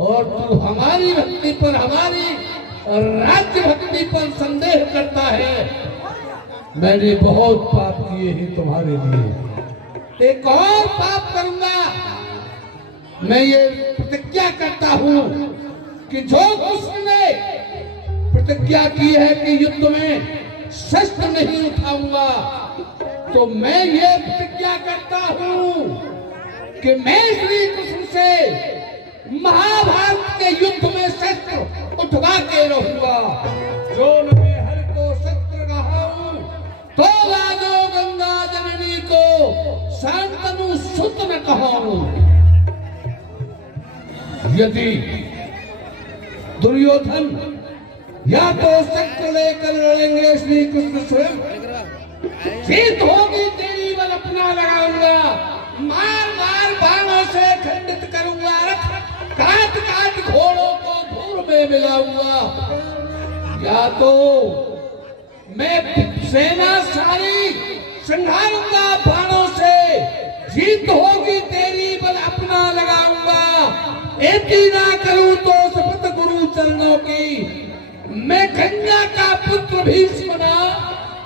और तू हमारी भक्ति पर, हमारी राज्य भक्ति पर संदेह करता है। मैंने बहुत पाप किए हैं तुम्हारे लिए, एक और पाप करूंगा। मैं ये प्रतिज्ञा करता हूं कि जो उसने प्रतिज्ञा की है कि युद्ध में शस्त्र नहीं उठाऊंगा, तो मैं ये प्रतिज्ञा करता हूं कि मैं श्री कृष्ण से महाभारत के युद्ध में शस्त्र उठवा के रहूंगा। जो न मैं हर को शस्त्र कहाऊं, तो लाजो गंगा जननी को शांतनु सुत न कहाऊं। यदि दुर्योधन या तो शस्त्र लेकर लड़ेंगे श्री कृष्ण स्वयं, जीत होगी तेरी बल अपना लगाऊंगा, मार मार बाणों से खंडित करूंगा, काट काट घोड़ों को धूल में मिलाऊंगा। या तो मैं सेना सारी संहारूंगा बाणों से, जीत होगी तेरी बल अपना लगाऊंगा। ऐसी ना करूं तो शपथ गुरु चरणों की, मैं कन्या का पुत्र भीष्म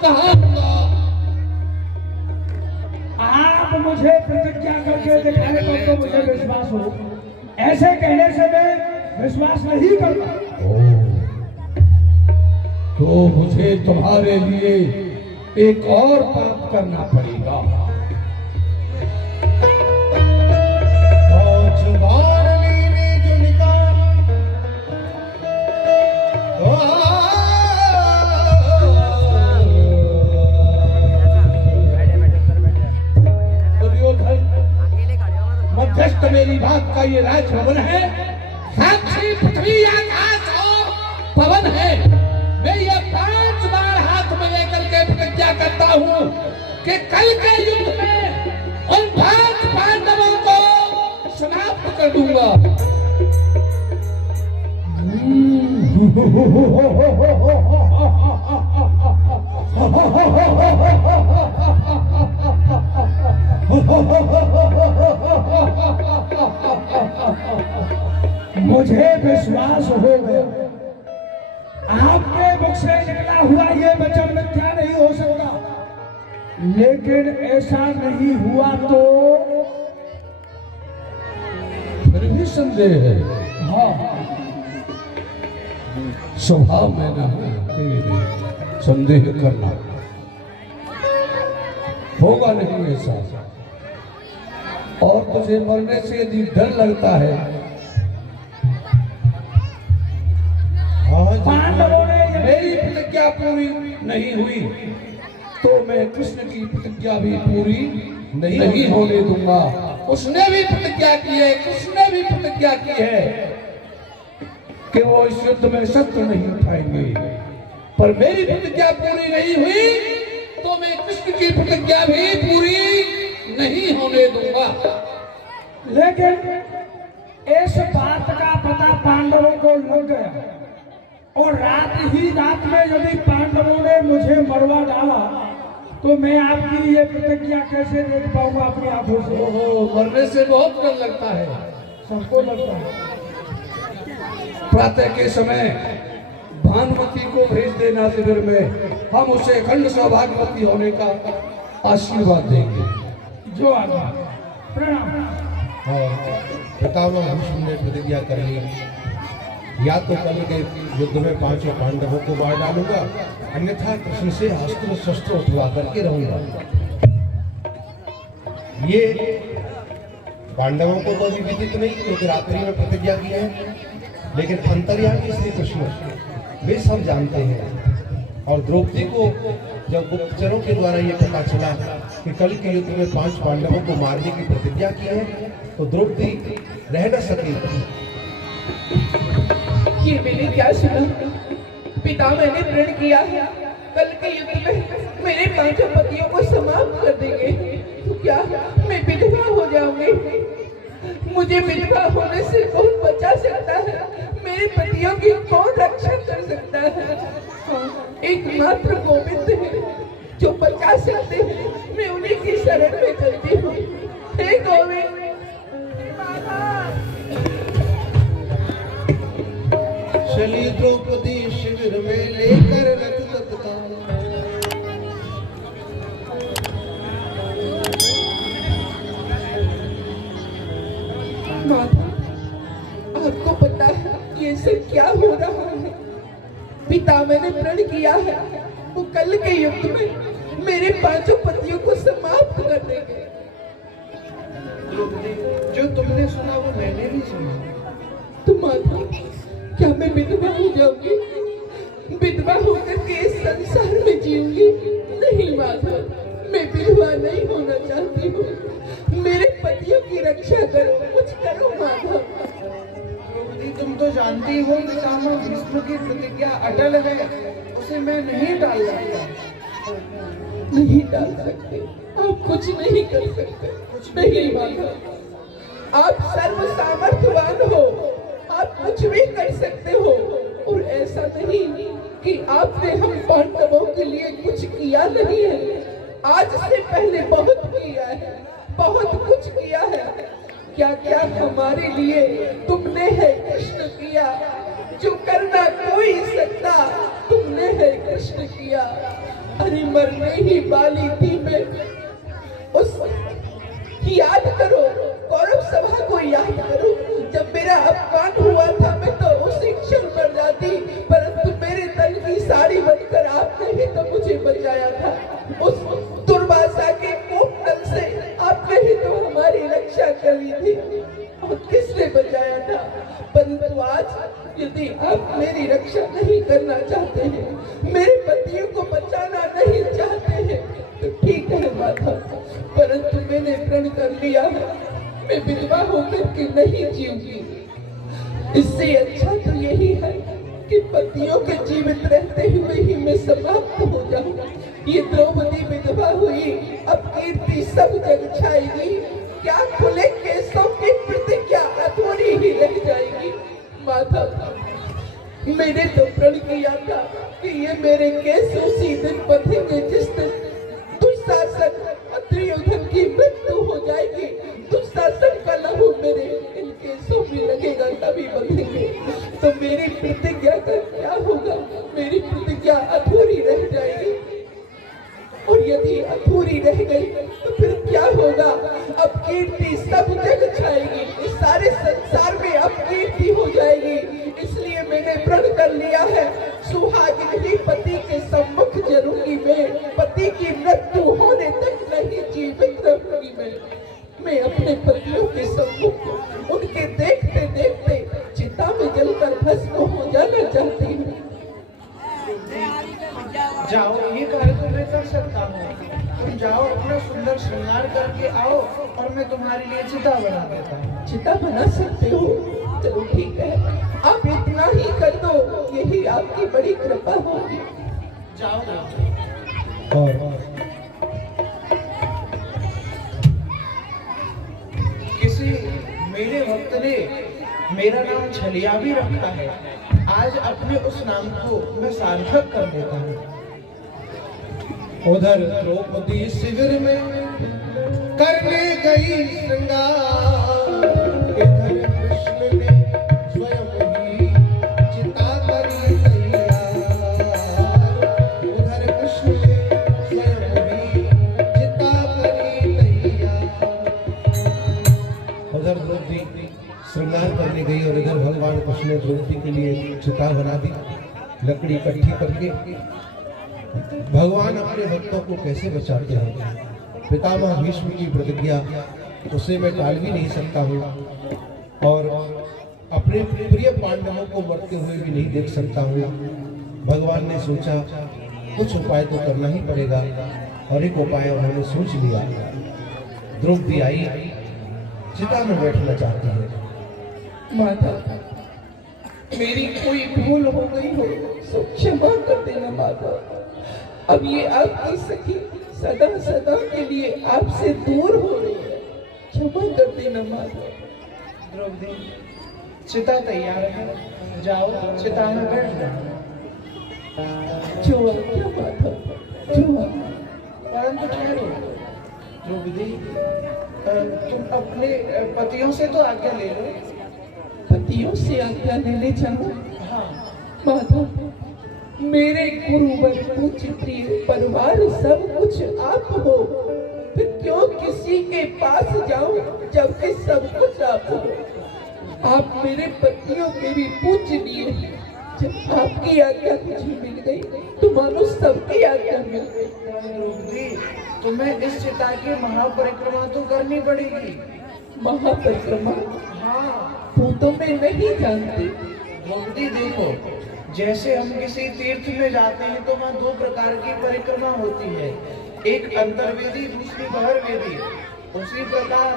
कहूंगा। आप मुझे प्रतिज्ञा करके दिखाने पर तो मुझे विश्वास हो, ऐसे कहने से मैं विश्वास नहीं करता। तो मुझे तुम्हारे लिए एक और पाप करना पड़ेगा। मध्यस्थ मेरी बात का ये राजभवन है, साक्षी पृथ्वी आकाश और पवन है। मैं ये 5 बार हाथ में लेकर के प्रतिज्ञा करता हूँ कि कल के युद्ध में उन 5 पांडवों को समाप्त कर दूंगा। मुझे विश्वास हो गया, आपके मुख से निकला हुआ ये वचन मिथ्या नहीं हो सकता, लेकिन ऐसा नहीं हुआ तो फिर भी संदेह है। हाँ, स्वभाव में ना तेरे संदेह करना होगा नहीं ऐसा। और तुझे मरने से यदि डर लगता है, पांडवों ने मेरी प्रतिज्ञा पूरी नहीं हुई तो मैं कृष्ण की प्रतिज्ञा भी पूरी नहीं होने दूंगा। उसने भी प्रतिज्ञा की है, कृष्ण ने भी प्रतिज्ञा की है कि वो इस युद्ध में शस्त्र नहीं उठाएंगे, पर मेरी प्रतिज्ञा पूरी नहीं हुई तो मैं कृष्ण की प्रतिज्ञा भी पूरी नहीं होने दूंगा। लेकिन इस बात का पता पांडवों को लग गया, और रात ही रात में यदि पांडवों ने मुझे मरवा डाला तो मैं आपकी ये प्रतिज्ञा कैसे देख पाऊंगा अपनी आंखों से। ओहो, मरने से बहुत डर लगता है, सबको लगता है। प्रातः के समय भानुमति को भेज देना शिविर में, हम उसे अखंड सौभाग्यवती होने का आशीर्वाद देंगे। जो आज्ञा, प्रणाम। पितामह भीष्म ने प्रतिज्ञा कर ली, या तो कल के युद्ध में 5 पांडवों को मार डालूंगा, अन्यथा कृष्ण से अस्त्र शस्त्र उठवा करके रहूंगा। ये पांडवों को तो अभी विदित नहीं, क्योंकि रात्रि में प्रतिज्ञा की है, लेकिन अंतर्यामी श्री कृष्ण वे सब जानते हैं। और द्रौपदी को जब गुप्तचरों के द्वारा ये पता चला कि कल के युद्ध में 5 पांडवों को मारने की प्रतिज्ञा की है, तो द्रौपदी रह न सकी। ये मैंने क्या सुना? पिता मैंने प्रण किया है कल के युद्ध में मेरे 5 पतियों को समाप्त कर देंगे, तो क्या मैं विधवा हो जाऊंगी? मुझे विधवा होने से कौन बचा सकता है? मेरे पतियों की कौन रक्षा कर सकता है? हाँ, एकमात्र गोविंद है जो बचा सकते हैं। मैं उन्हीं की शरण में चलती हूँ। हे गोविंद। चली द्रौपदी शिविर में लेकर रथ तत्काल। माता, आपको पता है ये सब क्या हो रहा है? पिता मैंने प्रण किया है वो कल के युद्ध में मेरे 5 पतियों को समाप्त कर देंगे। जो तुमने सुना वो मैंने भी सुना। तो माता, क्या मैं विधवा हो जाऊंगी? विधवा होकर के इस संसार में जीऊंगी? नहीं माता, मैं विधवा नहीं होना चाहती हूँ। मेरे पतियों की रक्षा करो, कुछ करो माता। द्रौपदी, तुम तो जानती हो पितामह भीष्म की प्रतिज्ञा अटल है, उसे मैं नहीं टाल सकता। नहीं डाल सकते, आप कुछ नहीं कर सकते। कुछ नहीं माता, आप सर्व सामर्थ्यवान हो, आप कुछ भी कर सकते हो। और ऐसा नहीं कि आपने हम पांडवों के लिए कुछ किया नहीं है। आज से पहले बहुत किया है, बहुत कुछ किया है। क्या क्या हमारे लिए तुमने है कृष्ण किया, जो करना कोई सकता तुमने है कृष्ण किया। अरे मरने ही वाली थी मैं, उस याद करो, कौरव सभा को याद करो। जब मेरा अपमान हुआ था मैं तो उसी क्षण मर जाती, परंतु मेरे तन की साड़ी बनकर आपने ही तो मुझे बचाया था। उस दुर्वासा के कोपतल से आपने ही तो हमारी रक्षा करी थी। और किसने बचाया था? परंतु आज यदि आप मेरी रक्षा नहीं करना चाहते हैं, मेरे पतियों को बचाना नहीं चाहते हैं, तो ठीक है माता, परंतु मैंने प्रण कर लिया है, मैं विधवा होकर के नहीं जीऊंगी। इससे अच्छा तो यही है कि पतियों के जीवित रहते हुए ही मैं समाप्त हो जाऊं। ये द्रौपदी विधवा हुई, अब कीर्ति सब जग छाएगी। क्या खुले केसों की प्रतिज्ञा अधूरी ही रह जाएगी। माता, मैंने तो प्रण किया था कि ये मेरे केस उसी दिन बंधेंगे जिस दिन दुशासन और दुर्योधन की मृत्यु हो जाएगी। दुशासन का लहू मेरे इन केसों में लगेगा तभी बंधेंगे। तो मेरी प्रतिज्ञा का क्या होगा? मेरी प्रतिज्ञा अधूरी रह जाएगी। और यदि अधूरी रह गई तो फिर क्या होगा? अब कीर्ति सब जग छाएगी, इस सारे संसार में अब कीर्ति हो जाएगी। इसलिए मैंने प्रण कर लिया है, सुहागिन ही पति के सम्मुख जरूंगी मैं। पति की मृत्यु होने तक नहीं जीवित रहूंगी मैं अपने पतियों के सम्मुख उनके देखते देखते चिता में जलकर भस्म हो जाना चाहती हूँ। जाओ, ये कार्य तो मैं कर सकता हूँ। तुम जाओ, अपना सुंदर श्रृंगार करके आओ और मैं तुम्हारे लिए चिता बना देता हूँ। चिता बना सकते हो? चलो ठीक है, आप इतना ही कर दो, यही आपकी बड़ी कृपा होगी। जाओ। और किसी मेरे भक्त ने मेरा नाम छलिया भी रखा है, आज अपने उस नाम को मैं सार्थक कर देता हूँ। उधर द्रौपदी शिविर में करने गई श्रृंगार, इधर कृष्ण ने स्वयं ही चिता करी तैयार। उधर कृष्ण ने स्वयं ही चिता करी तैयार। उधर द्रौपदी श्रृंगार करने गई और इधर भगवान कृष्ण ने द्रौपदी के लिए चिता बना दी, लकड़ी इकट्ठी करके। भगवान अपने भक्तों को कैसे बचाते हैं? पितामह भीष्म की प्रतिज्ञा उसे मैं टाल भी नहीं सकता हूँ और अपने प्रिय पांडवों को मरते हुए भी नहीं देख सकता हूँ। भगवान ने सोचा कुछ उपाय तो करना ही पड़ेगा और एक उपाय उन्होंने सोच लिया। द्रौपदी आई, चिता में बैठना चाहती है। माता, मेरी कोई भूल हो गई हो तो क्षमा कर देना माधव। अब ये आपकी सखी सदा सदा के लिए आपसे दूर हो रही है, क्षमा कर देना माधव। द्रौपदी, चिता तैयार है, जाओ चिता में बैठ जाओ। जो आज्ञा माधव, जो आज्ञा। परंतु ठहरो द्रौपदी, तुम अपने पतियों से तो आज्ञा ले लो। पतियों से आज्ञा लेने जाओ? हाँ, माधव, मेरे गुरुवर पूज्य प्रिय परिवार सब कुछ आप हो, फिर क्यों किसी के पास जाऊं जबकि सब कुछ आप हो। आप मेरे पतियों के भी पूजनीय, जब आपकी आज्ञा मुझे मिल गई तो मानो सबकी आज्ञा मिल गई। द्रौपदी, तुम्हें इस चिता की महापरिक्रमा तो करनी पड़ेगी। महापरिक्रमा? हाँ वो तो मैं नहीं जानती। द्रौपदी देखो, जैसे हम किसी तीर्थ में जाते हैं तो वहाँ दो प्रकार की परिक्रमा होती है, एक अंतर्वेदी, दूसरी बहिर्वेदी। उसी प्रकार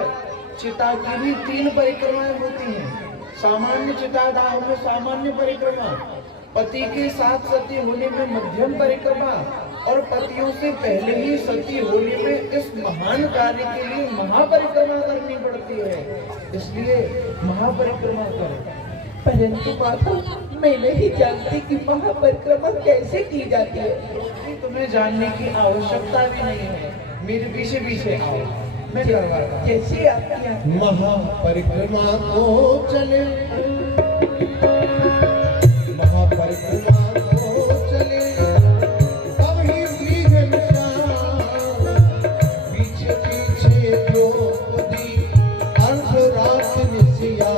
चिता की भी 3 परिक्रमाएं होती हैं। सामान्य चितादाह में सामान्य परिक्रमा, पति के साथ सती होने में मध्यम परिक्रमा, और पतियों से पहले ही सती होने में इस महान कार्य के लिए महापरिक्रमा करनी पड़ती है। इसलिए महापरिक्रमा करो। परंतु माधव, मैं नहीं जानती कि महापरिक्रमा कैसे की जाती है। तुम्हें जानने की आवश्यकता भी नहीं है, मेरे पीछे पीछे आओ, मैं करवाता हूँ। कैसे आपकी आज्ञा? महापरिक्रमा को चले, महापरिक्रमा को चले, तब ही श्री घनश्याम पीछे पीछे द्रौपदी अर्धरात निशिया।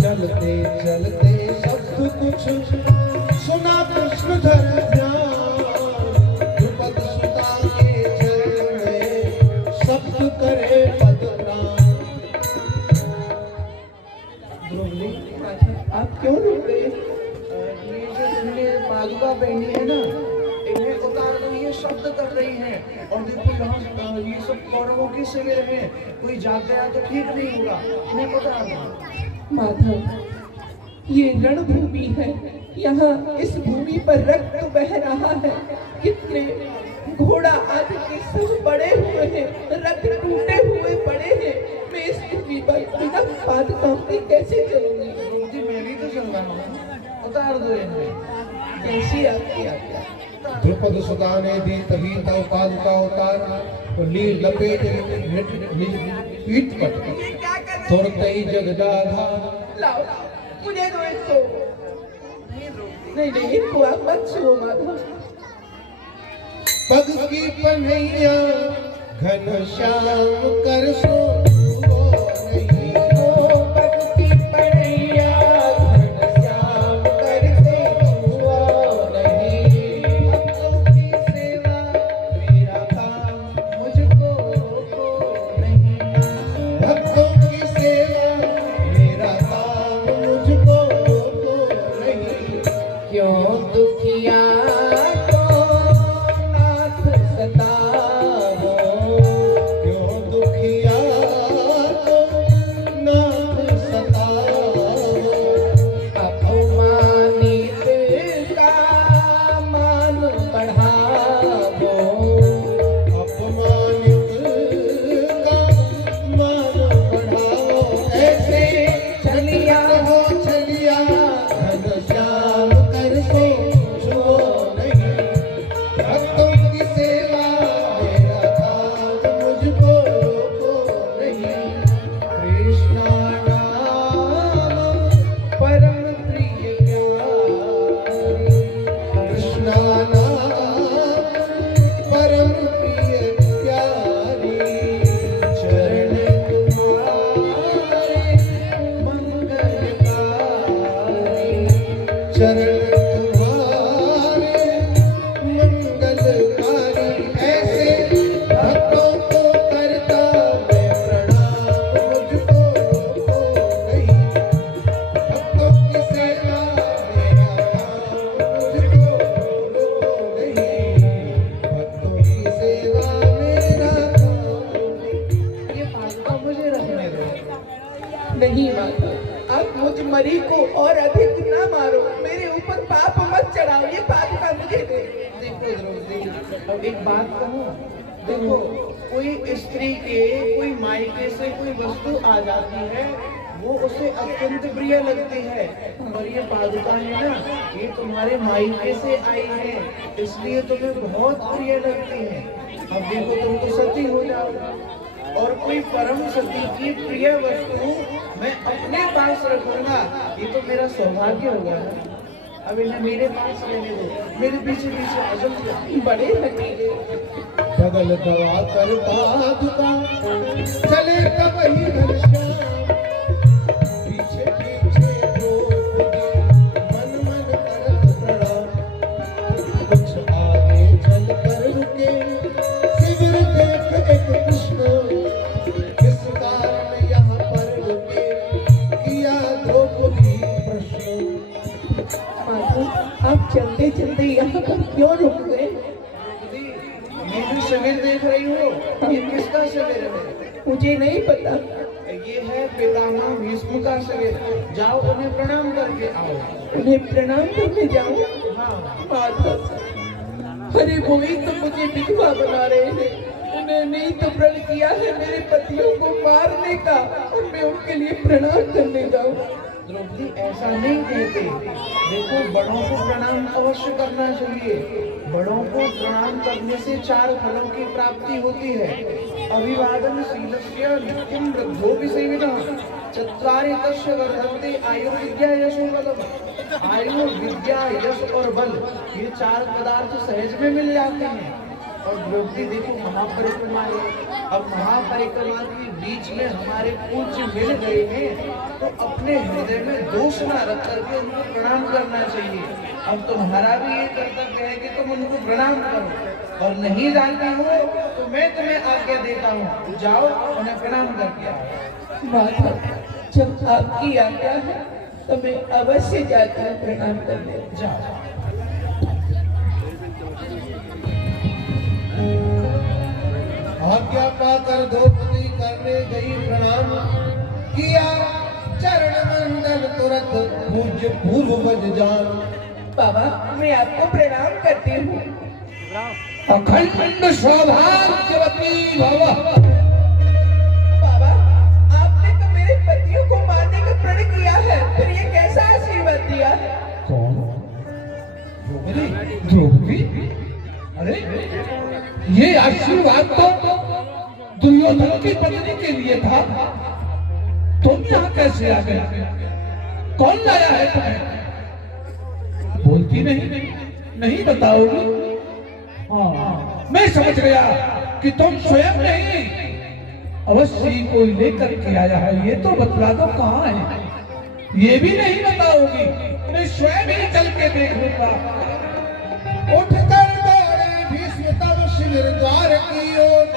चलते चलते सब कुछ सुना कृष्णधर ध्यान, द्रुपद सुता के चरण में सप्त करे पद प्राण। द्रौपदी, आप क्यों रुक गए? ये जो तुमने पादुका पहनी है ना, इन्हें उतार दो, ये शब्द कर रही हैं। और देखो यहाँ ये सब कौरवों के शिविर हैं, कोई जाग गया तो ठीक नहीं होगा, इन्हें उतार दो। माधव, ये रणभूमि है, यहाँ इस भूमि पर रक्त बह रहा है। कितने घोड़ा आदि के सब पड़े हुए हैं, रथ टूटे हुए पड़े हैं। मैं इस भूमि पर बिना पादुकाओं के कैसे चलूंगी? द्रौपदी, मैं भी तो चल रहा हूँ, उतार दो इन्हें। कैसी आपकी आज्ञा? द्रुपद सुता ने दी तभी तब पादुका उतारा, तो ली लपेट पीठ पट, तुरंत ही जगदाधा। लाओ, मुझे दो इसको। नहीं नहीं, इनको आप मत छुओ माधव। पग की पन्हैया घनश्याम कर सो नहीं, पग की पन्हैया घनश्याम कर सो नहीं। भक्तों की सेवा मेरा काम, मुझको रोको नहीं। भक्तों की सेवा मेरा काम, मुझको रोको नहीं। क्यों दुखिया को नाथ सताओ, क्यों दुखिया को नाथ सताओ। अपमानित का मान बढ़ाओ। अपमानित का मान बढ़ाओ। ऐसे चलिया हो चलिया घनश्याम कर सो छुओ नहीं। भक्तों की सेवा मेरा काम, मुझको रोको नहीं। कृष्णा नाम परम प्रिय प्यारी, कृष्णा नाम परम प्रिय प्यारी। चरण तुम्हारे मंगलकारी, चरण तुम्हारे मंगलकारी। ऐसे भक्तों को करता मैं प्रणाम, मुझको रोको नहीं। भक्तों की सेवा मेरा काम, मुझको रोको हरि को और अधिक न मारो, मेरे ऊपर पाप मत चढ़ाओ, ये पाप का मुझे दे। देखो द्रौपदी, अब एक बात कहूँ, देखो कोई स्त्री के कोई मायके से कोई वस्तु आ जाती है, वो उसे अत्यंत प्रिय लगती है, और ये पादुका है ना, ये तुम्हारे मायके से आई है, इसलिए तुम्हें बहुत प्रिय लगती है। अब देखो तुम तो सती हो जाओ, और कोई परम सती की प्रिय वस्तु मैं अपने पास रखूंगा, ये तो मेरा सौभाग्य होगा ना। अब इन्हें मेरे पास रहने दो, मेरे पीछे पीछे अजल बड़े लगे बगल दवा कर पादुका चले तब ही घनश्याम, पीछे पीछे द्रौपदी मन मन करत प्रणाम, कुछ आगे चल कर रुके शिविर देख एक कृष्ण, किस कारण यहाँ पर रुके किया द्रौपदी प्रश्न। माधव, आप चलते चलते यहाँ पर क्यों रुक गए? ये जो शिविर देख रही हो, ये किसका शिविर है? मुझे नहीं पता। ये है पितामह भीष्म का शिविर, जाओ उन्हें प्रणाम करके आओ। उन्हें प्रणाम करने जाऊं? हाँ, माधव, अरे वही तो मुझे विधवा बना रहे हैं, उन्होंने ही तो प्रण किया है मेरे पतियों को मारने का, और मैं उनके लिए प्रणाम करने जाऊं? द्रौपदी ऐसा नहीं कहते, देखो बड़ों को प्रणाम अवश्य करना चाहिए, बड़ों को प्रणाम करने से 4 फलों की प्राप्ति होती है। अभिवादन शीलस्य नित्यं वृद्धोऽपि सेविनः, चत्वारि तस्य वर्धन्ते आयु विद्या यशो बलम्। आयु विद्या यश और बल, ये 4 पदार्थ सहज में मिल जाते हैं। और द्रौपदी देखो महापरिक्रमा है, अब महापरिक्रमा के बीच में हमारे पूज्य मिल गए हैं, तो अपने हृदय में दोष न रख करके उनको प्रणाम करना चाहिए। अब तुम्हारा भी ये कर्तव्य है कि तुम उनको प्रणाम करो, और नहीं जानते हो तो मैं तुम्हें आज्ञा देता हूँ, जाओ उन्हें प्रणाम करके आओ। माधव, जब आपकी आज्ञा है तो मैं अवश्य जाती हूँ प्रणाम करने। जाओ। आज्ञा पाकर द्रौपदी करने गई प्रणाम, किया चरण मंडल तुरंत पूज्य पूर्वज जान। बाबा, मैं आपको प्रणाम करती हूँ। अखंड सौभाग्यवती भव। बाबा, आपने तो मेरे पतियों को मारने का प्रण किया है, फिर ये कैसा आशीर्वाद दिया है? कौन? द्रौपदी? अरे ये आशीर्वाद तो दुर्योधन की पत्नी के लिए था, तुम यहाँ कैसे आ गए? कौन लाया है तुम्हें? बोलती नहीं बताओगी? हाँ, मैं समझ गया कि तुम स्वयं नहीं, अवश्य कोई लेकर के आया है। ये तो बतला दो कहाँ है? ये भी नहीं बताओगी? मैं स्वयं ही चल के देख लूंगा। उठकर दौड़े भीष्म तब शिविर द्वार की ओर,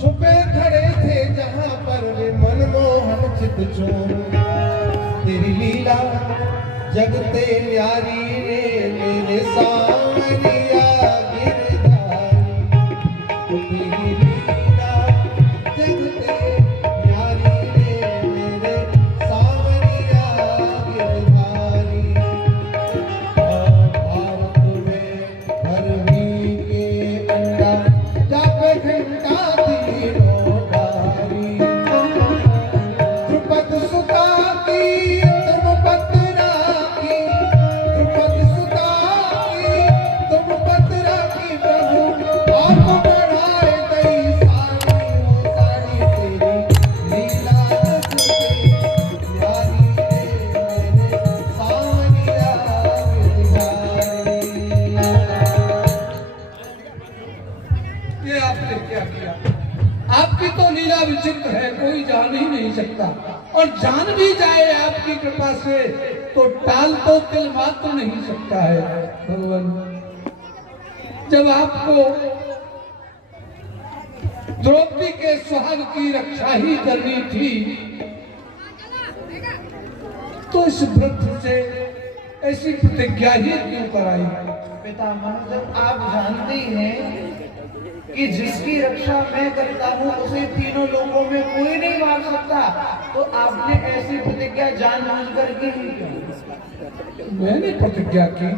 छुपे खड़े थे जहां पर वे मनमोहन चित चोर। तेरी लीला जगते न्यारी रे मेरे सावरिया गिरधारी, तेरी लीला जगते न्यारी रे मेरे सावरिया गिरधारी। भारत में भरवी के अंडा जाके घंटा तीनों डारी। द्रुपद सुता की तुम पत्रा की, द्रुपद सुता की तुम पत्रा की, प्रभु आप बढ़ाए गई सारी वो सारी। तेरी लीला जगते न्यारी रे मेरे सावरिया गिरधारी। ये आपने क्या किया? आपकी तो लीला विचित्र है, कोई जान ही नहीं सकता, और जान भी जाए आपकी कृपा से तो टाल तो तिल मात्र नहीं सकता है। भगवान, जब आपको द्रौपदी के सुहाग की रक्षा ही करनी थी, तो इस व्रत से ऐसी प्रतिज्ञा ही क्यों कराई? पितामह, जब आप जानते हैं कि जिसकी रक्षा मैं करता हूँ उसे तीनों लोगों में कोई नहीं मार सकता, तो आपने ऐसी प्रतिज्ञा जानबूझकर की ही क्यों? मैंने प्रतिज्ञा की,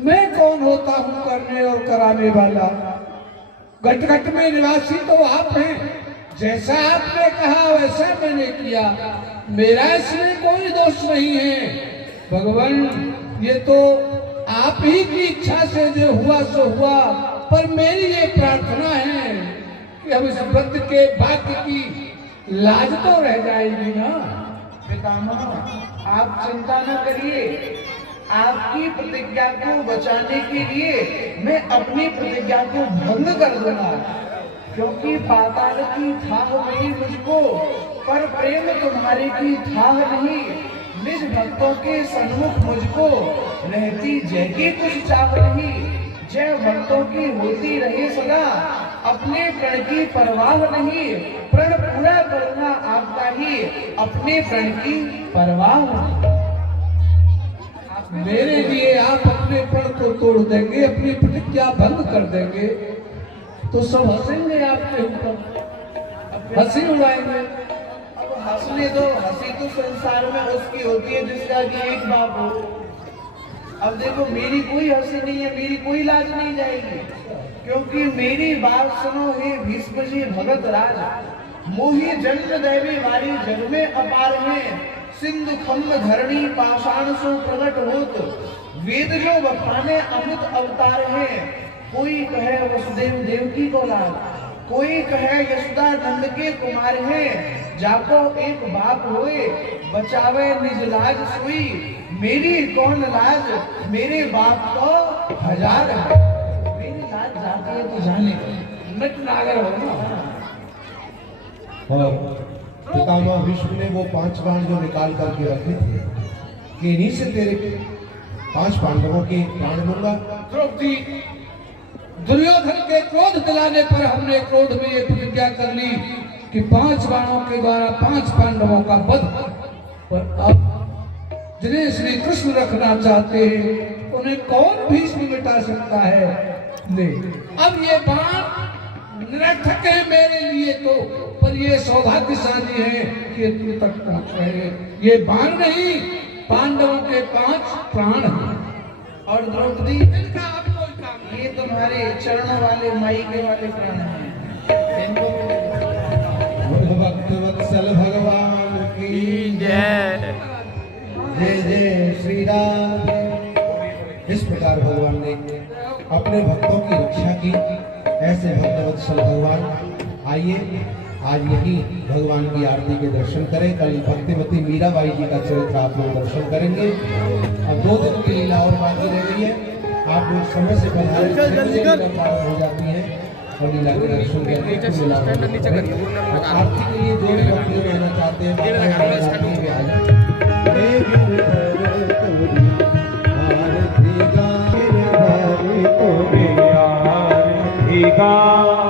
मैं कौन होता हूँ करने और कराने वाला? गटगट में निवासी तो आप हैं, जैसा आपने कहा वैसा मैंने किया, मेरा इसमें कोई दोष नहीं है। भगवान, ये तो आप ही की इच्छा से जो हुआ सो हुआ, पर मेरी ये प्रार्थना है कि हम इस व्रत के वाक्य की लाज तो रह जाएगी ना। पितामह, आप चिंता न करिए, आपकी प्रतिज्ञा को बचाने के लिए मैं अपनी प्रतिज्ञा को भंग कर दूंगा, क्योंकि पाताल की थाह मिली मुझको, पर प्रेम तुम्हारे की थाह नहीं। निज भक्तों के सन्मुख मुझको रहती जय की कुछ चाह नहीं। जय भक्तों की होती रहे सदा, अपने प्रण की परवाह नहीं। प्रण पूरा करूंगा आपका ही, अपने प्रण की परवाह नहीं। मेरे लिए आप अपने प्रण को तोड़ देंगे, अपनी प्रतिज्ञा भंग कर देंगे, तो सब हंसेंगे आपके ऊपर, हंसी उड़ाएंगे। अब हंसने दो, हंसी तो संसार में उसकी होती है जिसका कि एक बाप हो। अब देखो, मेरी कोई हंसी नहीं है, मेरी कोई लाज नहीं जाएगी, क्योंकि मेरी बात सुनो हे भीष्म जी भगत राज। मोही जन्म दैवी वारी जग में अपार है, सिंधु खम्भ धरणी पाषाण सो प्रकट होत, वेद जो बखाने अमृत अवतार है। कोई कहे वसुदेव देवकी को लाल, कोई कहे यशोदा नंद के कुमार है। जाको एक बाप होए, बचावे निज लाज सोई। मेरी कौन लाज, मेरे बाप तो हजार है। मेरी लाज जाती है तो जाने, नट नागर हो ना। और पितामह भीष्म ने वो 5 बाण जो निकाल करके रखे थे कि इन्हीं से तेरे 5 पांडवों के प्राण लूंगा। द्रौपदी, दुर्योधन के क्रोध दिलाने पर हमने क्रोध में ये प्रतिज्ञा कर ली कि 5 बाणों के द्वारा 5 पांडवों का वध। पर अब जिन्हें श्री कृष्ण रखना चाहते हैं उन्हें कौन भीष्म मिटा सकता है? ले, अब ये बाण निरर्थक है मेरे लिए तो, पर ये सौभाग्यशाली है कि तू तक पहुंच रहे। ये बाण नहीं, पांडवों के 5 प्राण हैं। और द्रौपदी, ये तुम्हारे चरण वाले माई के वाले प्राण हैं, इनको भक्त वत्सल भगवान की जय। जय जय श्री राम। इस प्रकार भगवान ने अपने भक्तों की रक्षा की। ऐसे भक्त वत्सल भगवान, आइए आज यही भगवान की आरती के दर्शन करें। कल भक्तिमती मीराबाई जी का चरित्र आप लोग दर्शन करेंगे। अब 2 दिन की लीला और बाकी रह गई है। आप लोग समय से पहले हो जाती है और लीला के दर्शन करके आरती के लिए जो भी भक्त रहना चाहते हैं बिहारी तोरी आरती गाओ।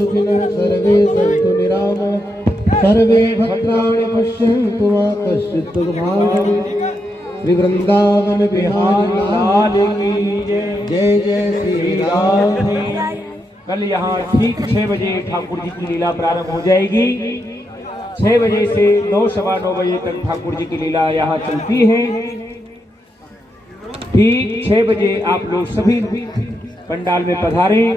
सुखिनः सर्वे सन्तु निरामयाः सर्वे भद्राणि पश्यन्तु मा कश्चित् दुर्भाग्यं भवेत्। श्री वृंदावन बिहारी लाल की जय जय श्री राम। कल यहाँ ठीक 6 बजे ठाकुर जी की लीला प्रारंभ हो जाएगी। 6 बजे से 9 सवा 9 बजे तक ठाकुर जी की लीला यहाँ चलती है। ठीक 6 बजे आप लोग सभी पंडाल में पधारें।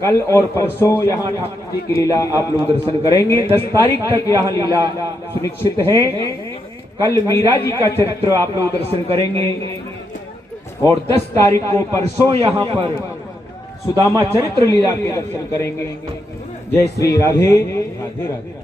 कल और परसों यहाँ ठाकुर जी की लीला आप लोग दर्शन करेंगे। 10 तारीख तक यहाँ लीला सुनिश्चित है। कल मीरा जी का चरित्र आप लोग दर्शन करेंगे और 10 तारीख को परसों यहाँ पर सुदामा चरित्र लीला के दर्शन करेंगे। जय श्री राधे राधे राधे।